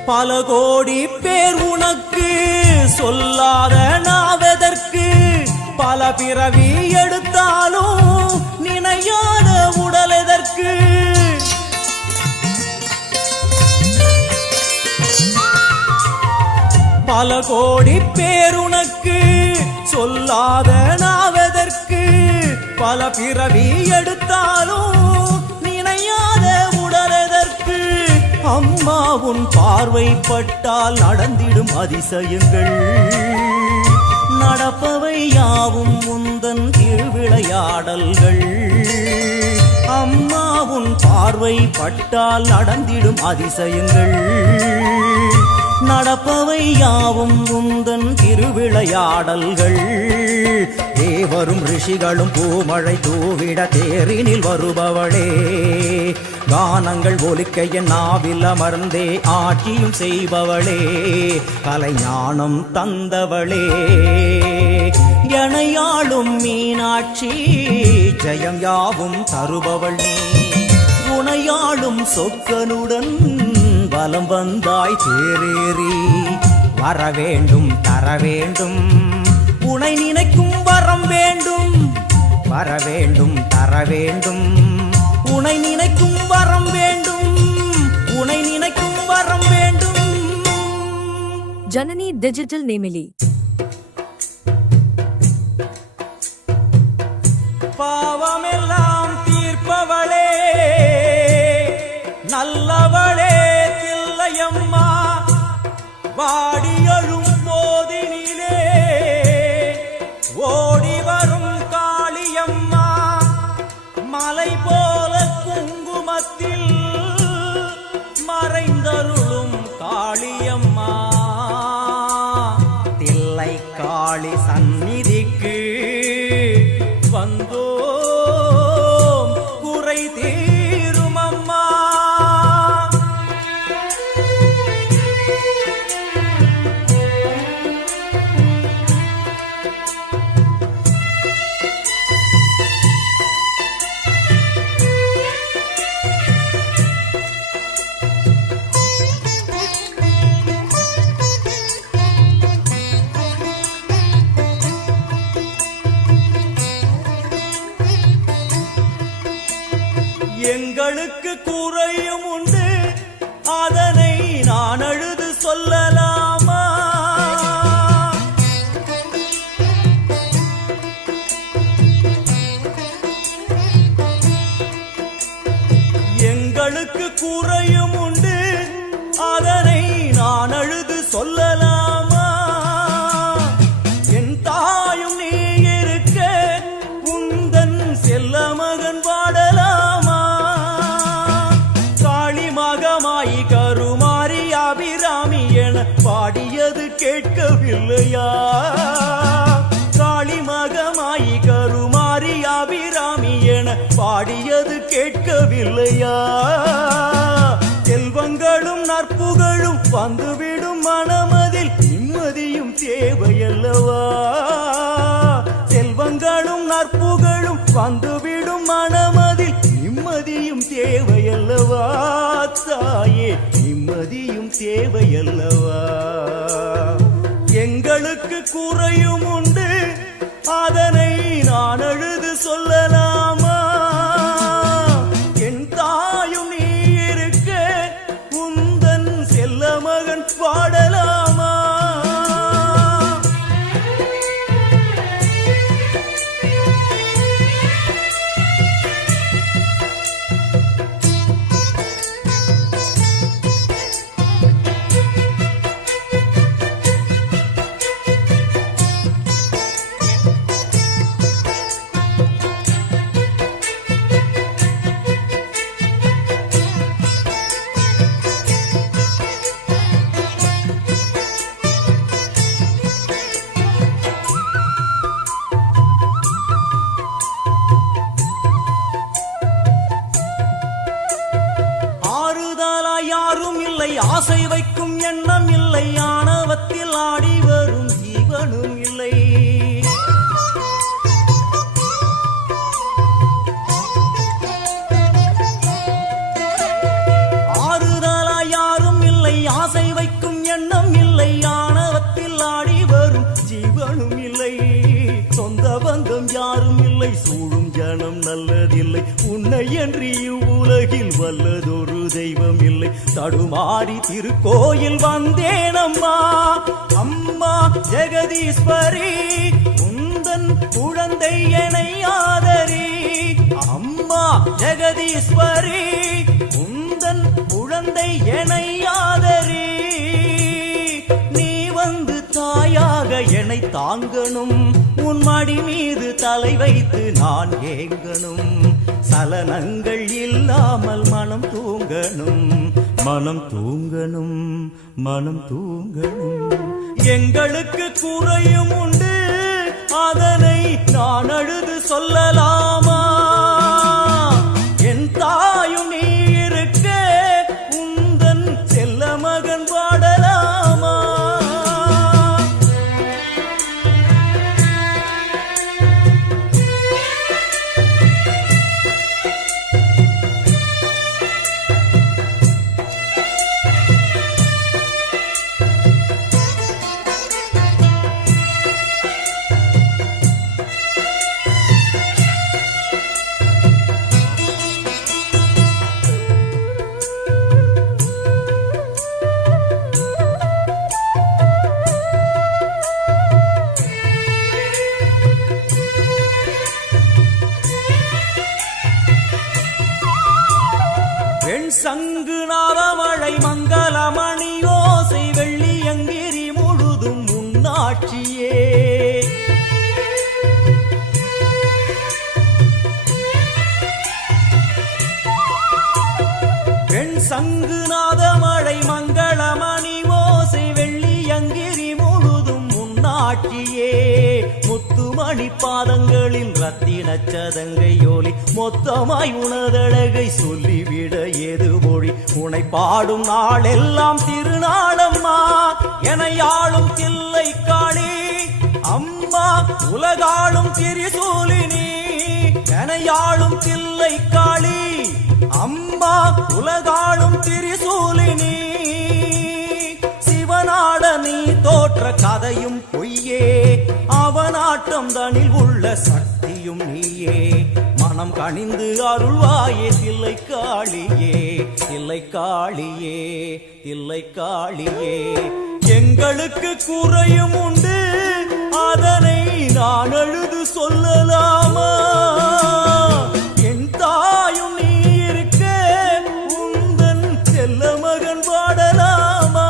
பல கோடி பேர் உனக்கு சொல்லாத நாவதற்கு, பல பிறவி எடுத்தாலும் நினையாத உடல் எதற்கு. பல கோடி பேர் உனக்கு சொல்லாத நாவதற்கு, பல பிறவி எடுத்தாலும் நினையாத உடல் எதற்கு. அம்மா உன் பார்வைப்பட்டால் நடந்திடும் அதிசயங்கள், நடப்பவை யாவும் உந்தன் திருவிளையாடல்கள். அம்மா உன் பார்வைப்பட்டால் நடந்திடும் அதிசயங்கள், நடப்பவை யாவும் உந்தன் திருவிளையாடல்கள். தேவரும் ரிஷிகளும் பூமழை தூவிட தேரினில் வருபவளே, கானங்கள் ஒலிக்க என் நாவில் அமர்ந்தே ஆட்சியும் செய்பவளே, கலைஞானம் தந்தவளே. எனையாளும் மீனாட்சி ஜெயம் யாவும் தருபவள் நீ, உனையாளும் சொக்கனுடன் வலம் வந்தாய் தேரேறி. வரவேண்டும் தரவேண்டும் உனை நினைக்கும் வரம் வேண்டும், வரவேண்டும் தரவேண்டும் உனை நினைக்கும் வரம் வேண்டும், உனை நினைக்கும் வரம் வேண்டும். ஜனனி டிஜிட்டல் நேமிலி. பாவமெல்லாம் தீர்ப்பவளே நல்லவளே தில்லையம்மா, வாடியழும் போதினிலே ஓடி வரும் காளியம்மா, மலை போல குங்குமத்தில் மறைந்தருளும் காளியம்மா. தில்லை காளி சந்நிதிக்கு வந்தோம் குறை தீரும் அம்மா. மகமாயி கருமாரி அபிராமி என பாடியது கேட்கவில்லையா? காளி மகமாயி கருமாரி அபிராமி என பாடியது கேட்கவில்லையா? செல்வங்களும் நற்புகழும் வந்துவிடும் மனமதில் நிம்மதியும் தேவையல்லவா? செல்வங்களும் நற்புகழும் வந்துவிடும் மனமதில் நிம்மதியும் தேவையல்லவா? தாயே நிம்மதியும் தேவையல்லவா? எங்களுக்கு குறையும் உண்டு, அதனை நான் அழுது சொல்லலாமா? என் தாயும் நீ இருக்க உந்தன் செல்ல மகன் பாடலாமா? யாரும் இல்லை, ஆசை வைக்கும் எண்ணம் இல்லை, ஆணவத்தில் ஆடி வரும் ஜீவனும் இல்லை. ஆறுதலா யாரும் இல்லை, ஆசை வைக்கும் எண்ணம் இல்லை, ஆணவத்தில் ஆடி வரும் ஜீவனும் இல்லை. சொந்த பந்தம் யாரும் இல்லை, சூழும் ஜனம் நல்லதில்லை, உன்னை என்று இவ்வுலகில் வல்லதொரு தெய்வம் இல்லை. தடுமாறி திருக்கோயில் வந்தேனம்மா, அம்மா ஜெகதீஸ்வரி உந்தன் குழந்தை என்னை ஆதரி. அம்மா ஜெகதீஸ்வரி உந்தன் குழந்தை என்னை ஆதரி. நீ வந்து தாயாக என்னை தாங்கணும், உன் மடி மீது தலை வைத்து நான் ஏங்கணும். சலனங்கள் இல்லாமல் மனம் தூங்கணும், மனம் தூங்கணும், மனம் தூங்கணும். எங்களுக்கு குறையும் உண்டு, அதனை நான் அழுது சொல்லலாமா? என் தாயும் நீ இருக்க உந்தன் செல்ல மகன் பாடலாமா? சங்கு நாதமழை மங்களமணி ஓசை வெள்ளியங்கிரி முழுதும் முன்னாட்சியே. பெண் சங்கு நாதமழை மங்களமணி ஓசை வெள்ளியங்கிரி முழுதும் முன்னாட்சியே. முத்துமணி பாதங்களில் ரத்தின சதங்கையோலி மொத்தமாய் உனதழகை சொல்லிவிட ஏது மொழி? உனை பாடும் நாளெல்லாம் திருநாளம்மா, எனையாளும் தில்லை காளி அம்மா, உலகாளும் திரிசூலினி. எனையாளும் தில்லை காளி அம்மா, உலகாளும் திரிசூலினி. சிவனாட நீ தோற்ற கதையும் பொய்யே, அவனாட்டம் தனில் உள்ள சக்தியும் நீயே. மனம் கனிந்து அருள்வாயே தில்லை காளியே, தில்லை காளியே, தில்லை காளியே. எங்களுக்கு குறையும் உண்டு, அதனை நான் அழுது சொல்லலாமா? என் தாயும் நீ இருக்க உந்தன் செல்ல மகன் பாடலாமா?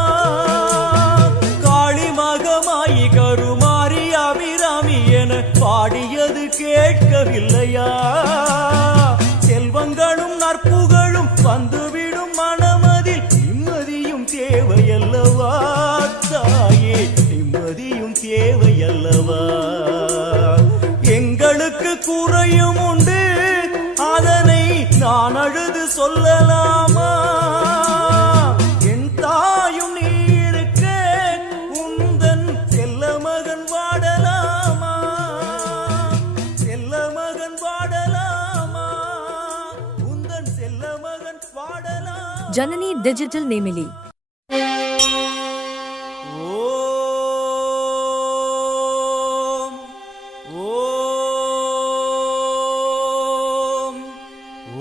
காளி மகமாயி கருமாரி அபிராமி என பாடியது கேட்கவில்லையா? செல்வங்களும் நற்புகழும் வந்துவிடும் மனமதில் சொல்லலாமா என் தாயும் நீ இருக்க உந்தன் செல்ல மகன் வாடலாமா செல்ல மகன் வாடலாமா உந்தன் செல்ல மகன் வாடலாமா Janani Digital Nemili. ஓம் ஓம்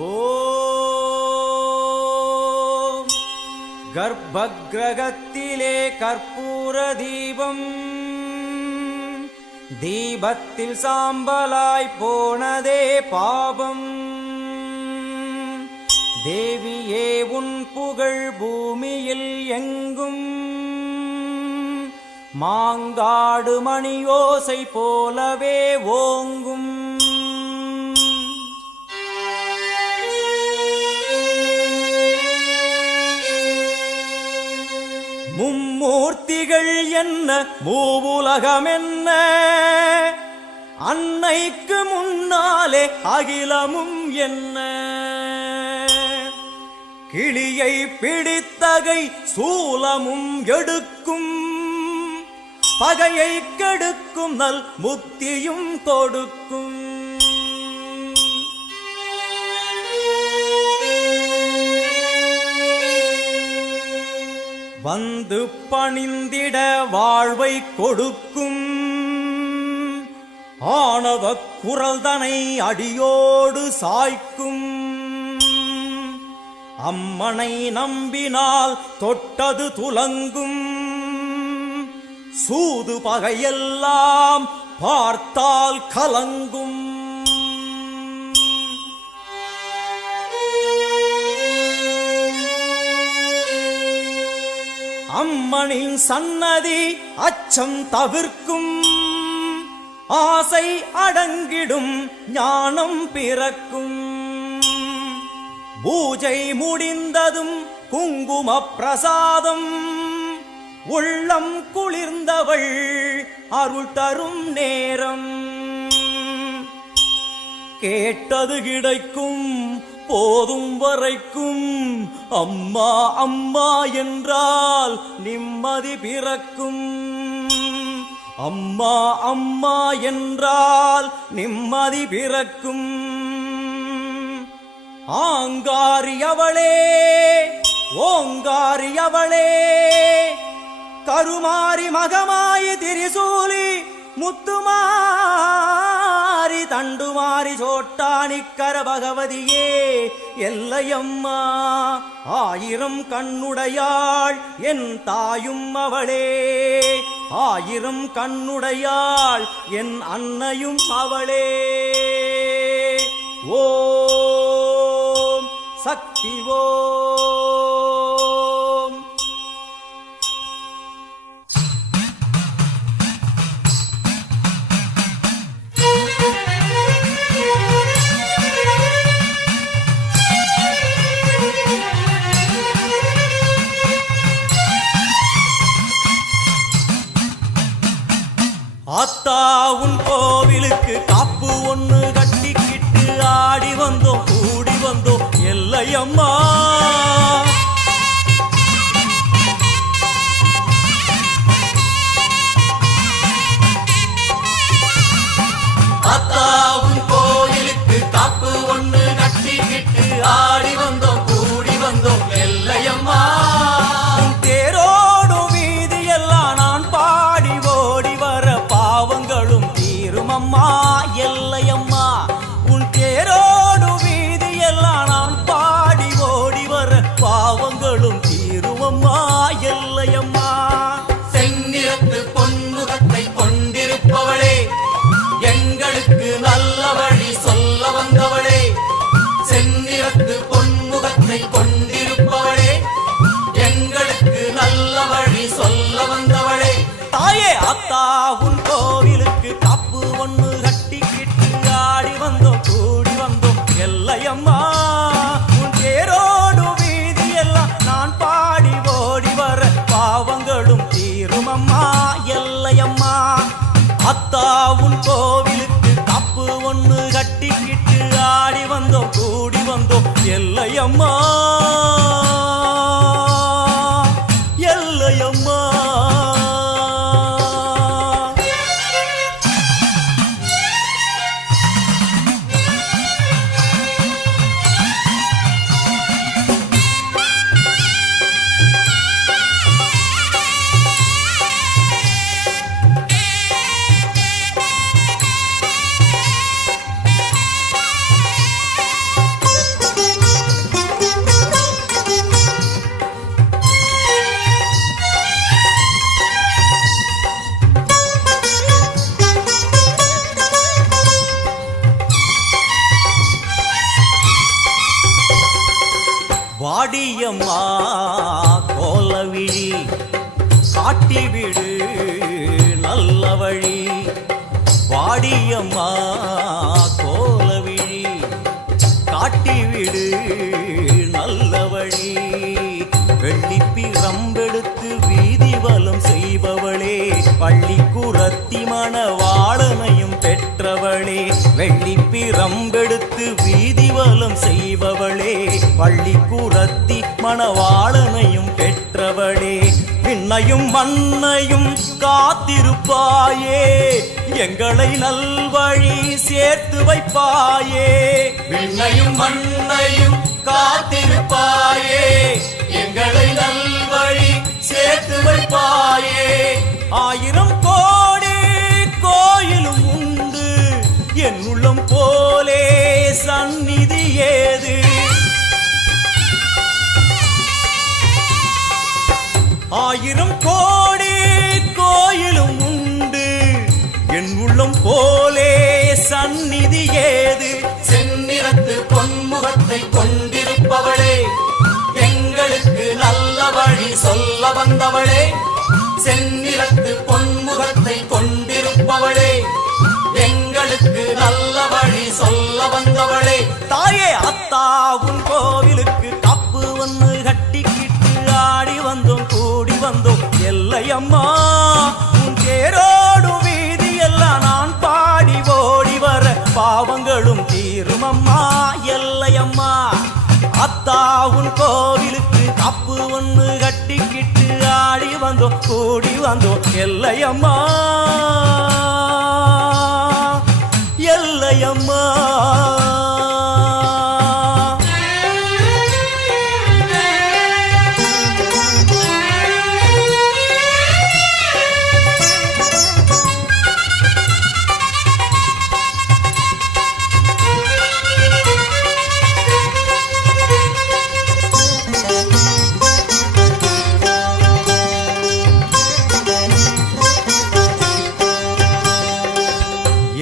ஓம் கர்ப்பக்கிரகத்திலே கற்பூர தீபம் தீபத்தில் சாம்பலாய் போனதே பாபம் தேவியே உன் புகழ் பூமியில் எங்கும் மாங்காடு மணியோசை போலவே ஓங்கும் மும்மூர்த்திகள் என்ன மூவுலகம் என்ன அன்னைக்கு முன்னாலே அகிலமும் என்ன கிளியை பிடித்தகை சூலமும் எடுக்கும் பகையை கெடுக்கும் நல் முத்தியும் கொடுக்கும் வந்து பணிந்திட வாழ்வை கொடுக்கும் ஆணவ குரல்தனை அடியோடு சாய்க்கும் அம்மனை நம்பினால் தொட்டது துலங்கும் சூது பகையெல்லாம் பார்த்தால் கலங்கும் அம்மனின் சன்னதி அச்சம் தவிர்க்கும் ஆசை அடங்கிடும் ஞானம் பிறக்கும் பூஜை முடிந்ததும் குங்கும பிரசாதம் உள்ளம் குளிர்ந்தவள் அருள் தரும் நேரம் கேட்டது கிடைக்கும் போதும் வரைக்கும் அம்மா அம்மா என்றால் நிம்மதி பிறக்கும் அம்மா அம்மா என்றால் நிம்மதி பிறக்கும் ஆங்காரியவளே ஓங்காரியவளே கருமாரி மகமாயி திரிசூலி முத்துமாரி தண்டுமாரி சோட்டானிக்கர பகவதியே எல்லையம்மா ஆயிரம் கண்ணுடையாள் என் தாயும் அவளே ஆயிரம் கண்ணுடையாள் என் அன்னையும் அவளே ஓம் சக்தி ஓம் ஆத்தா உன் கோவிலுக்கு காப்பு ஒண்ணு கட்டிக்கிட்டு ஆடி வந்தோம் கூடி வந்தோம் எல்லையம்மா ஆத்தா உன் கோயிலுக்கு காப்பு ஒண்ணு கட்டிக்கிட்டு ஆடி வந்தோம் கூடி வந்தோம் எல்லையம்மா உன் தேரோடும் வீதியெல்லாம் நான் பாடி ஓடி வர பாவங்களும் தீரும் அம்மா எல்லையம்மா உன் தேரோடும் வீதியெல்லாம் நான் பாடி ஓடி வர பாவங்களும் தீரும் அம்மா எல்லையம்மா செந்நிறத்து பொன்முகத்தை கொண்டிருப்பவளே எங்களுக்கு நல்ல வழி சொல்ல வந்தவளே செந்நிறத்து பொன்முகத்தை கொண்டிருப்பவளே எங்களுக்கு நல்ல வழி சொல்ல வந்தவளே தாயே ஆத்தா உன் கோவிலுக்கு காப்பு ஒண்ணு கட்டிக்கிட்டு ஆடி வந்தோம் கூடி வந்தோம் எல்லையம்மா உன் தேரோடு வீதியெல்லாம் நான் பாடி ஓடி வர பாவங்களும் தீரும் அம்மா எல்லையம்மா அத்தா உன் கோவிலுக்கு காப்பு ஒண்ணு கட்டிக்கிட்டு ஆடி வந்தோம் கூடி வந்தோம் எல்லையம்மா எல்லையம்மா எல்லையம்மா வாடியம்மா கோலவிழி காட்டிவிடு நல்ல வழி வாடியம்மா கோலவிழி காட்டிவிடு நல்ல வழி வெள்ளிப்பிரம்பெடுத்து வீதி வலம் செய்பவளே பள்ளிக்குரத்தி மணவாளனையும் பெற்றவளே வெள்ளிப்பிரம்பெடுத்து வீதி வலம் செய்பவளே பள்ளிக்குரத்தி மணவாளனையும் பெற்றவளே விண்ணையும் மண்ணையும் காத்திருப்பாயே எங்களை நல்வழி சேர்த்து வைப்பாயே விண்ணையும் மண்ணையும் காத்திருப்பாயே எங்களை நல்வழி சேர்த்து வைப்பாயே ஆயிரம் கோடி கோயிலும் உண்டு என் உள்ளம் போலே சந்நிதி ஏது ஆயிரம் கோடி கோயிலும் உண்டு என் உள்ளம் போலே சந்நிதி ஏது செந்நிறத்து பொன்முகத்தை கொண்டிருப்பவளே எங்களுக்கு நல்ல வழி சொல்ல வந்தவளே செந்நிறத்து பொன்முகத்தை கொண்டிருப்பவளே எங்களுக்கு நல்ல வழி சொல்ல வந்தவளே தாயே அத்தா உன் கோவிலுக்கு கப்பு ஒன்று கட்டிக்கிட்டு ஆடி வந்தோம் கூடி வந்தோம் எல்லையம்மா உன் தேரோடும் வீதி எல்லாம் நான் பாடி ஓடி வர பாவங்களும் தீருமம்மா எல்லையம்மா அத்தா உன் கோவிலுக்கு கப்பு ஒன்று கட்டிக்கிட்டு ஆடி வந்தோம் கூடி வந்தோம் எல்லையம்மா எல்லையம்மா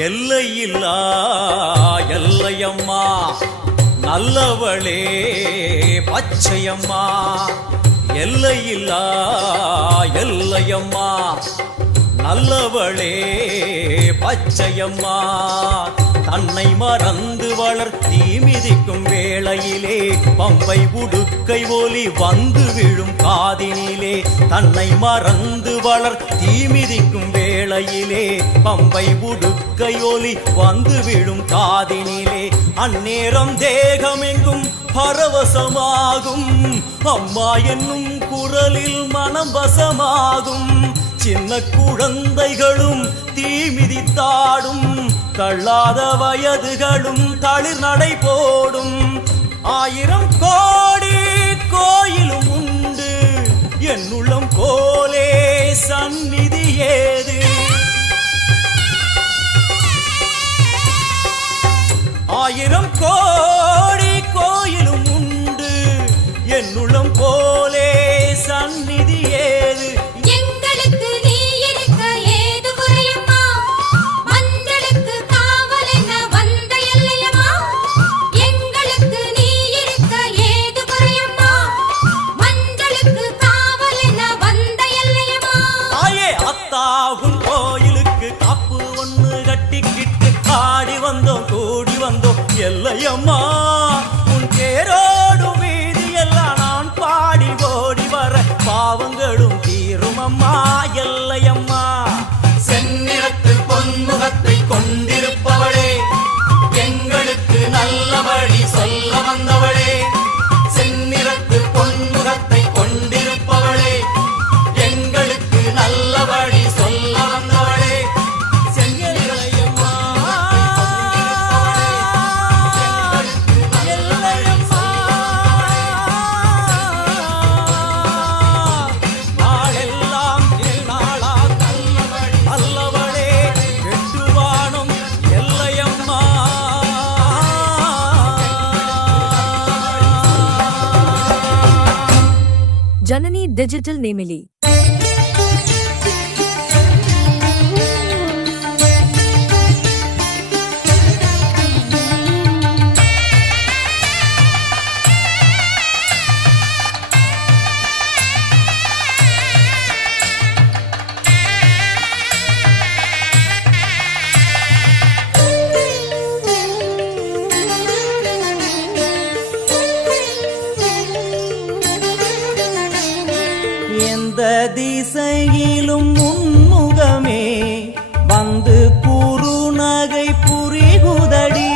எல்லையில்லா எல்லையம்மா நல்லவளே பச்சையம்மா எல்லையில்லா எல்லையம்மா நல்லவளே பச்சையம்மா தன்னை மறந்து வளர் தீ மிதிக்கும் வேளையிலே பம்பை உடுக்கை ஒலி வந்து விழும் காதினிலே தன்னை மறந்து வளர் தீ மிதிக்கும் வேளையிலே பம்பை உடுக்கை ஒலி வந்து விழும் காதினிலே அந்நேரம் தேகமெங்கும் பரவசமாகும் அம்மா என்னும் குரலில் மனம் வசமாகும் சின்ன குழந்தைகளும் தீ மிதித்தாடும் தள்ளாத வயதுகளும் தளிர் நடை போடும் ஆயிரம் கோடி கோயிலும் உண்டு என் உள்ளம் போலே சந்நிதி ஏது ஆயிரம் கோடி கோயிலும் உண்டு என் உள்ளம் போலே சந்நிதி ஏது எங்களுக்கு நீ இருக்க ஏது குறையம்மா மஞ்சளுக்கு காவல் என்ன வந்த எல்லையம்மா எங்களுக்கு நீ இருக்க ஏது குறையம்மா மஞ்சளுக்கு காவல் என்ன வந்த எல்லையம்மா தாயே அத்தா உன் கோயிலுக்கு காப்பு ஒன்று கட்டிக்கிட்டு ஆடி வந்தோம் கூடி வந்தோம் எல்லையம்மா டிஜிட்டல் நேமிலி. எந்த திசையிலும் உன்முகமே வந்து குறுநகை புரிகுதடி.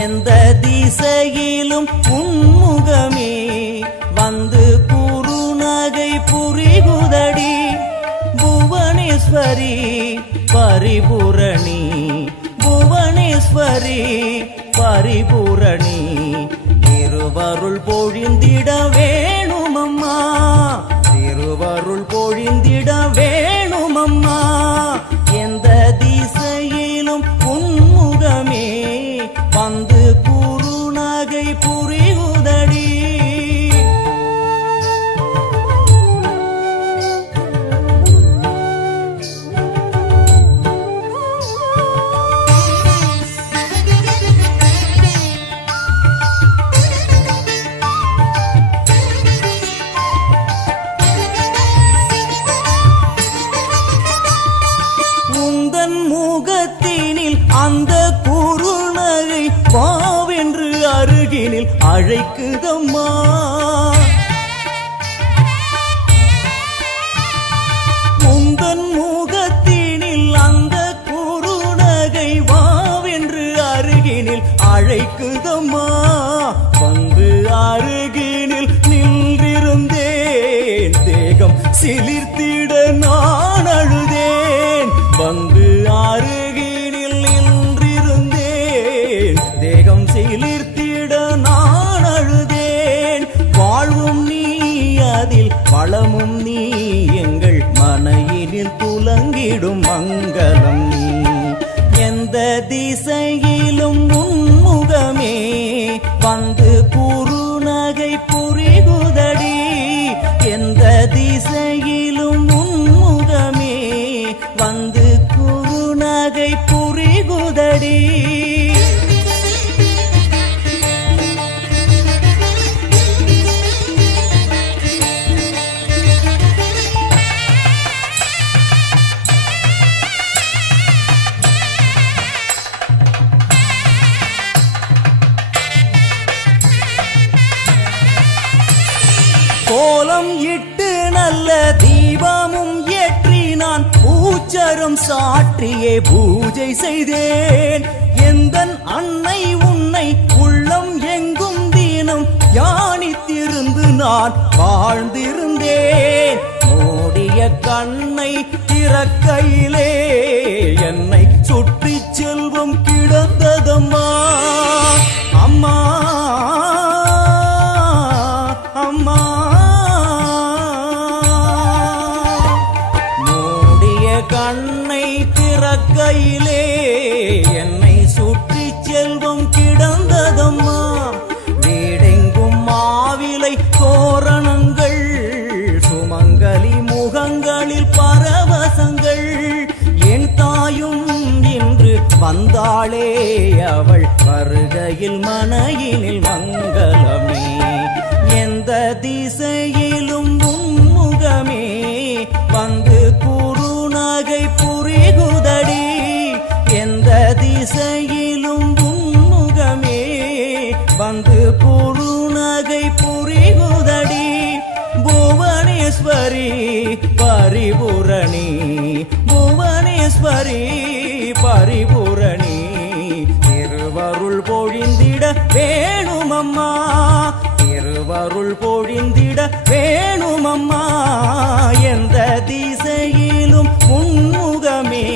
எந்த திசையிலும் உன்முகமே வந்து குறுநகை புரிகுதடி. புவனேஸ்வரி பரிபூரணி, புவனேஸ்வரி பரிபூரணி, திருவருள் பொழிந்திட வேணுமம்மா, திருவருள் பொழிந்திட வேணுமம்மா. எந்த திசையிலும் உன்முகமே வந்து குறுநகை புரிகுதடி. முகத்தினில் அந்த குறுநகை வாவென்று அருகினில் அழைக்குதம்மா. முந்தன் முகத்தினில் அந்த குறுநகை வாவென்று அருகினில் அழைக்குதம்மா. வந்து அருகினில் நின்றிருந்தேன், தேகம் சிலிர்த்திட நான் அழுதேன். வந்து அருகினில் நின்றிருந்தேன், தேகம் சிலிர்த்திட நான் அழுதேன். வாழ்வும் நீ அதில் வளமும் நீ, எங்கள் மனையினில் துலங்கிடும் மங்களம் நீ. எந்த திசையிலும் உன்முகமே வந்து குறுநகை புரிகுதடி. எந்த திசையிலும் உன்முகமே வந்து குறுநகை புரிகுதடி. கோலம் இட்டு நல்ல தீபமும் ஏற்றி நான் பூச்சரம் சாற்றியே பூஜை செய்தேன். எந்தன் அன்னை உன்னை உள்ளம் எங்கும் தினம் தியானித்திருந்து நான் வாழ்ந்திருந்தேன். மூடிய கண்ணை திறக்கையிலே என்னை சுற்றி செல்வம் கிடந்ததம்மா. அம்மா அம்மா, மூடிய கண்ணை திறக்கையிலே என்னை சுற்றி செல்வம் கிடந்ததம்மா. வீடெங்கும் மாவிலை தோரணங்கள், சுமங்கலி முகங்களில் பரவசங்கள். என் தாயும் இன்று வந்தாளே, அவள் வருகையில் மனையினில் மங்களமே. எந்த திசையிலும் உன்முகமே வந்து குறுநகை புரிகுதடி. எந்த திசையிலும் உன்முகமே வந்து குறுநகை புரிகுதடி. புவனேஸ்வரி பரிபூரணி, புவனேஸ்வரி பரிபூரணி, திருவருள் பொழிந்திட வேணுமம்மா, திருவருள் பொழிந்திட வேணுமம்மா. எந்த திசையிலும் உன்முகமே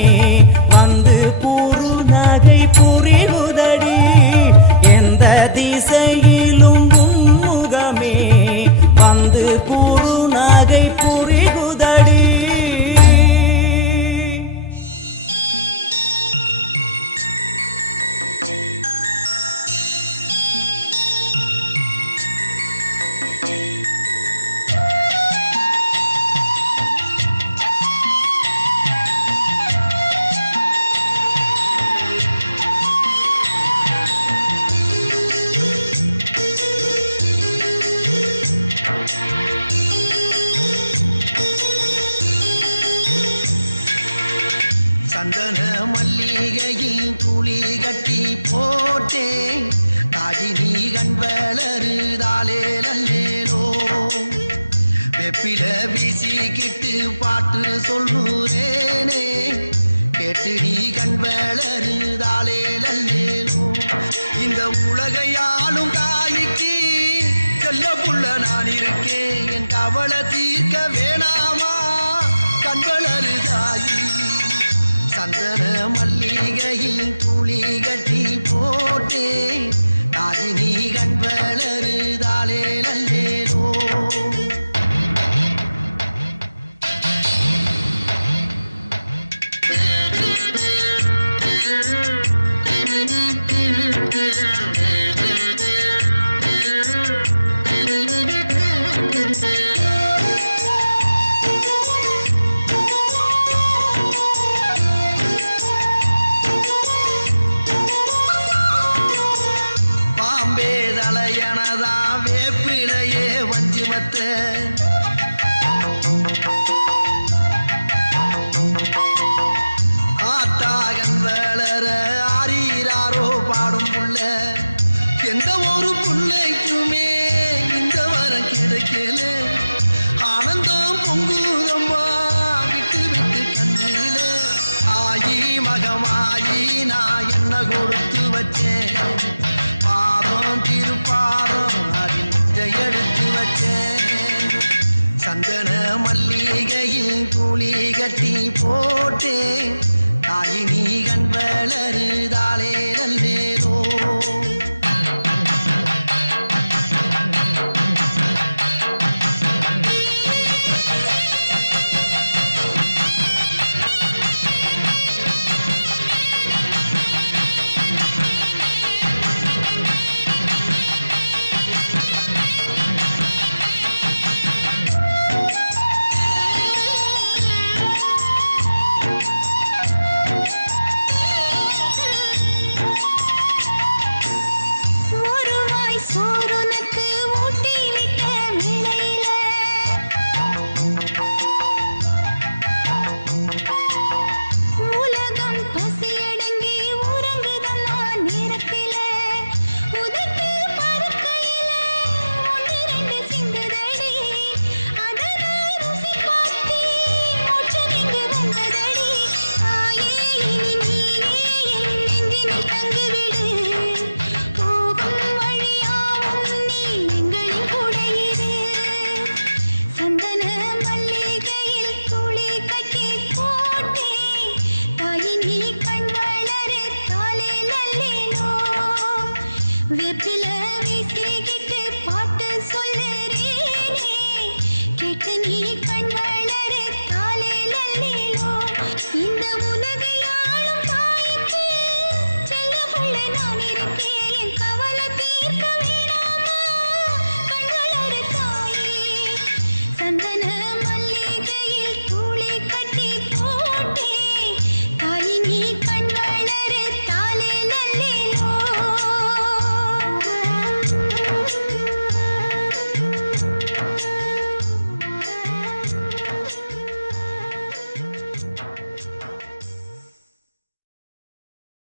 வந்து குறுநகை புரிகுதடி. எந்த திசையிலும் உன்முகமே வந்து குறுநகை புரி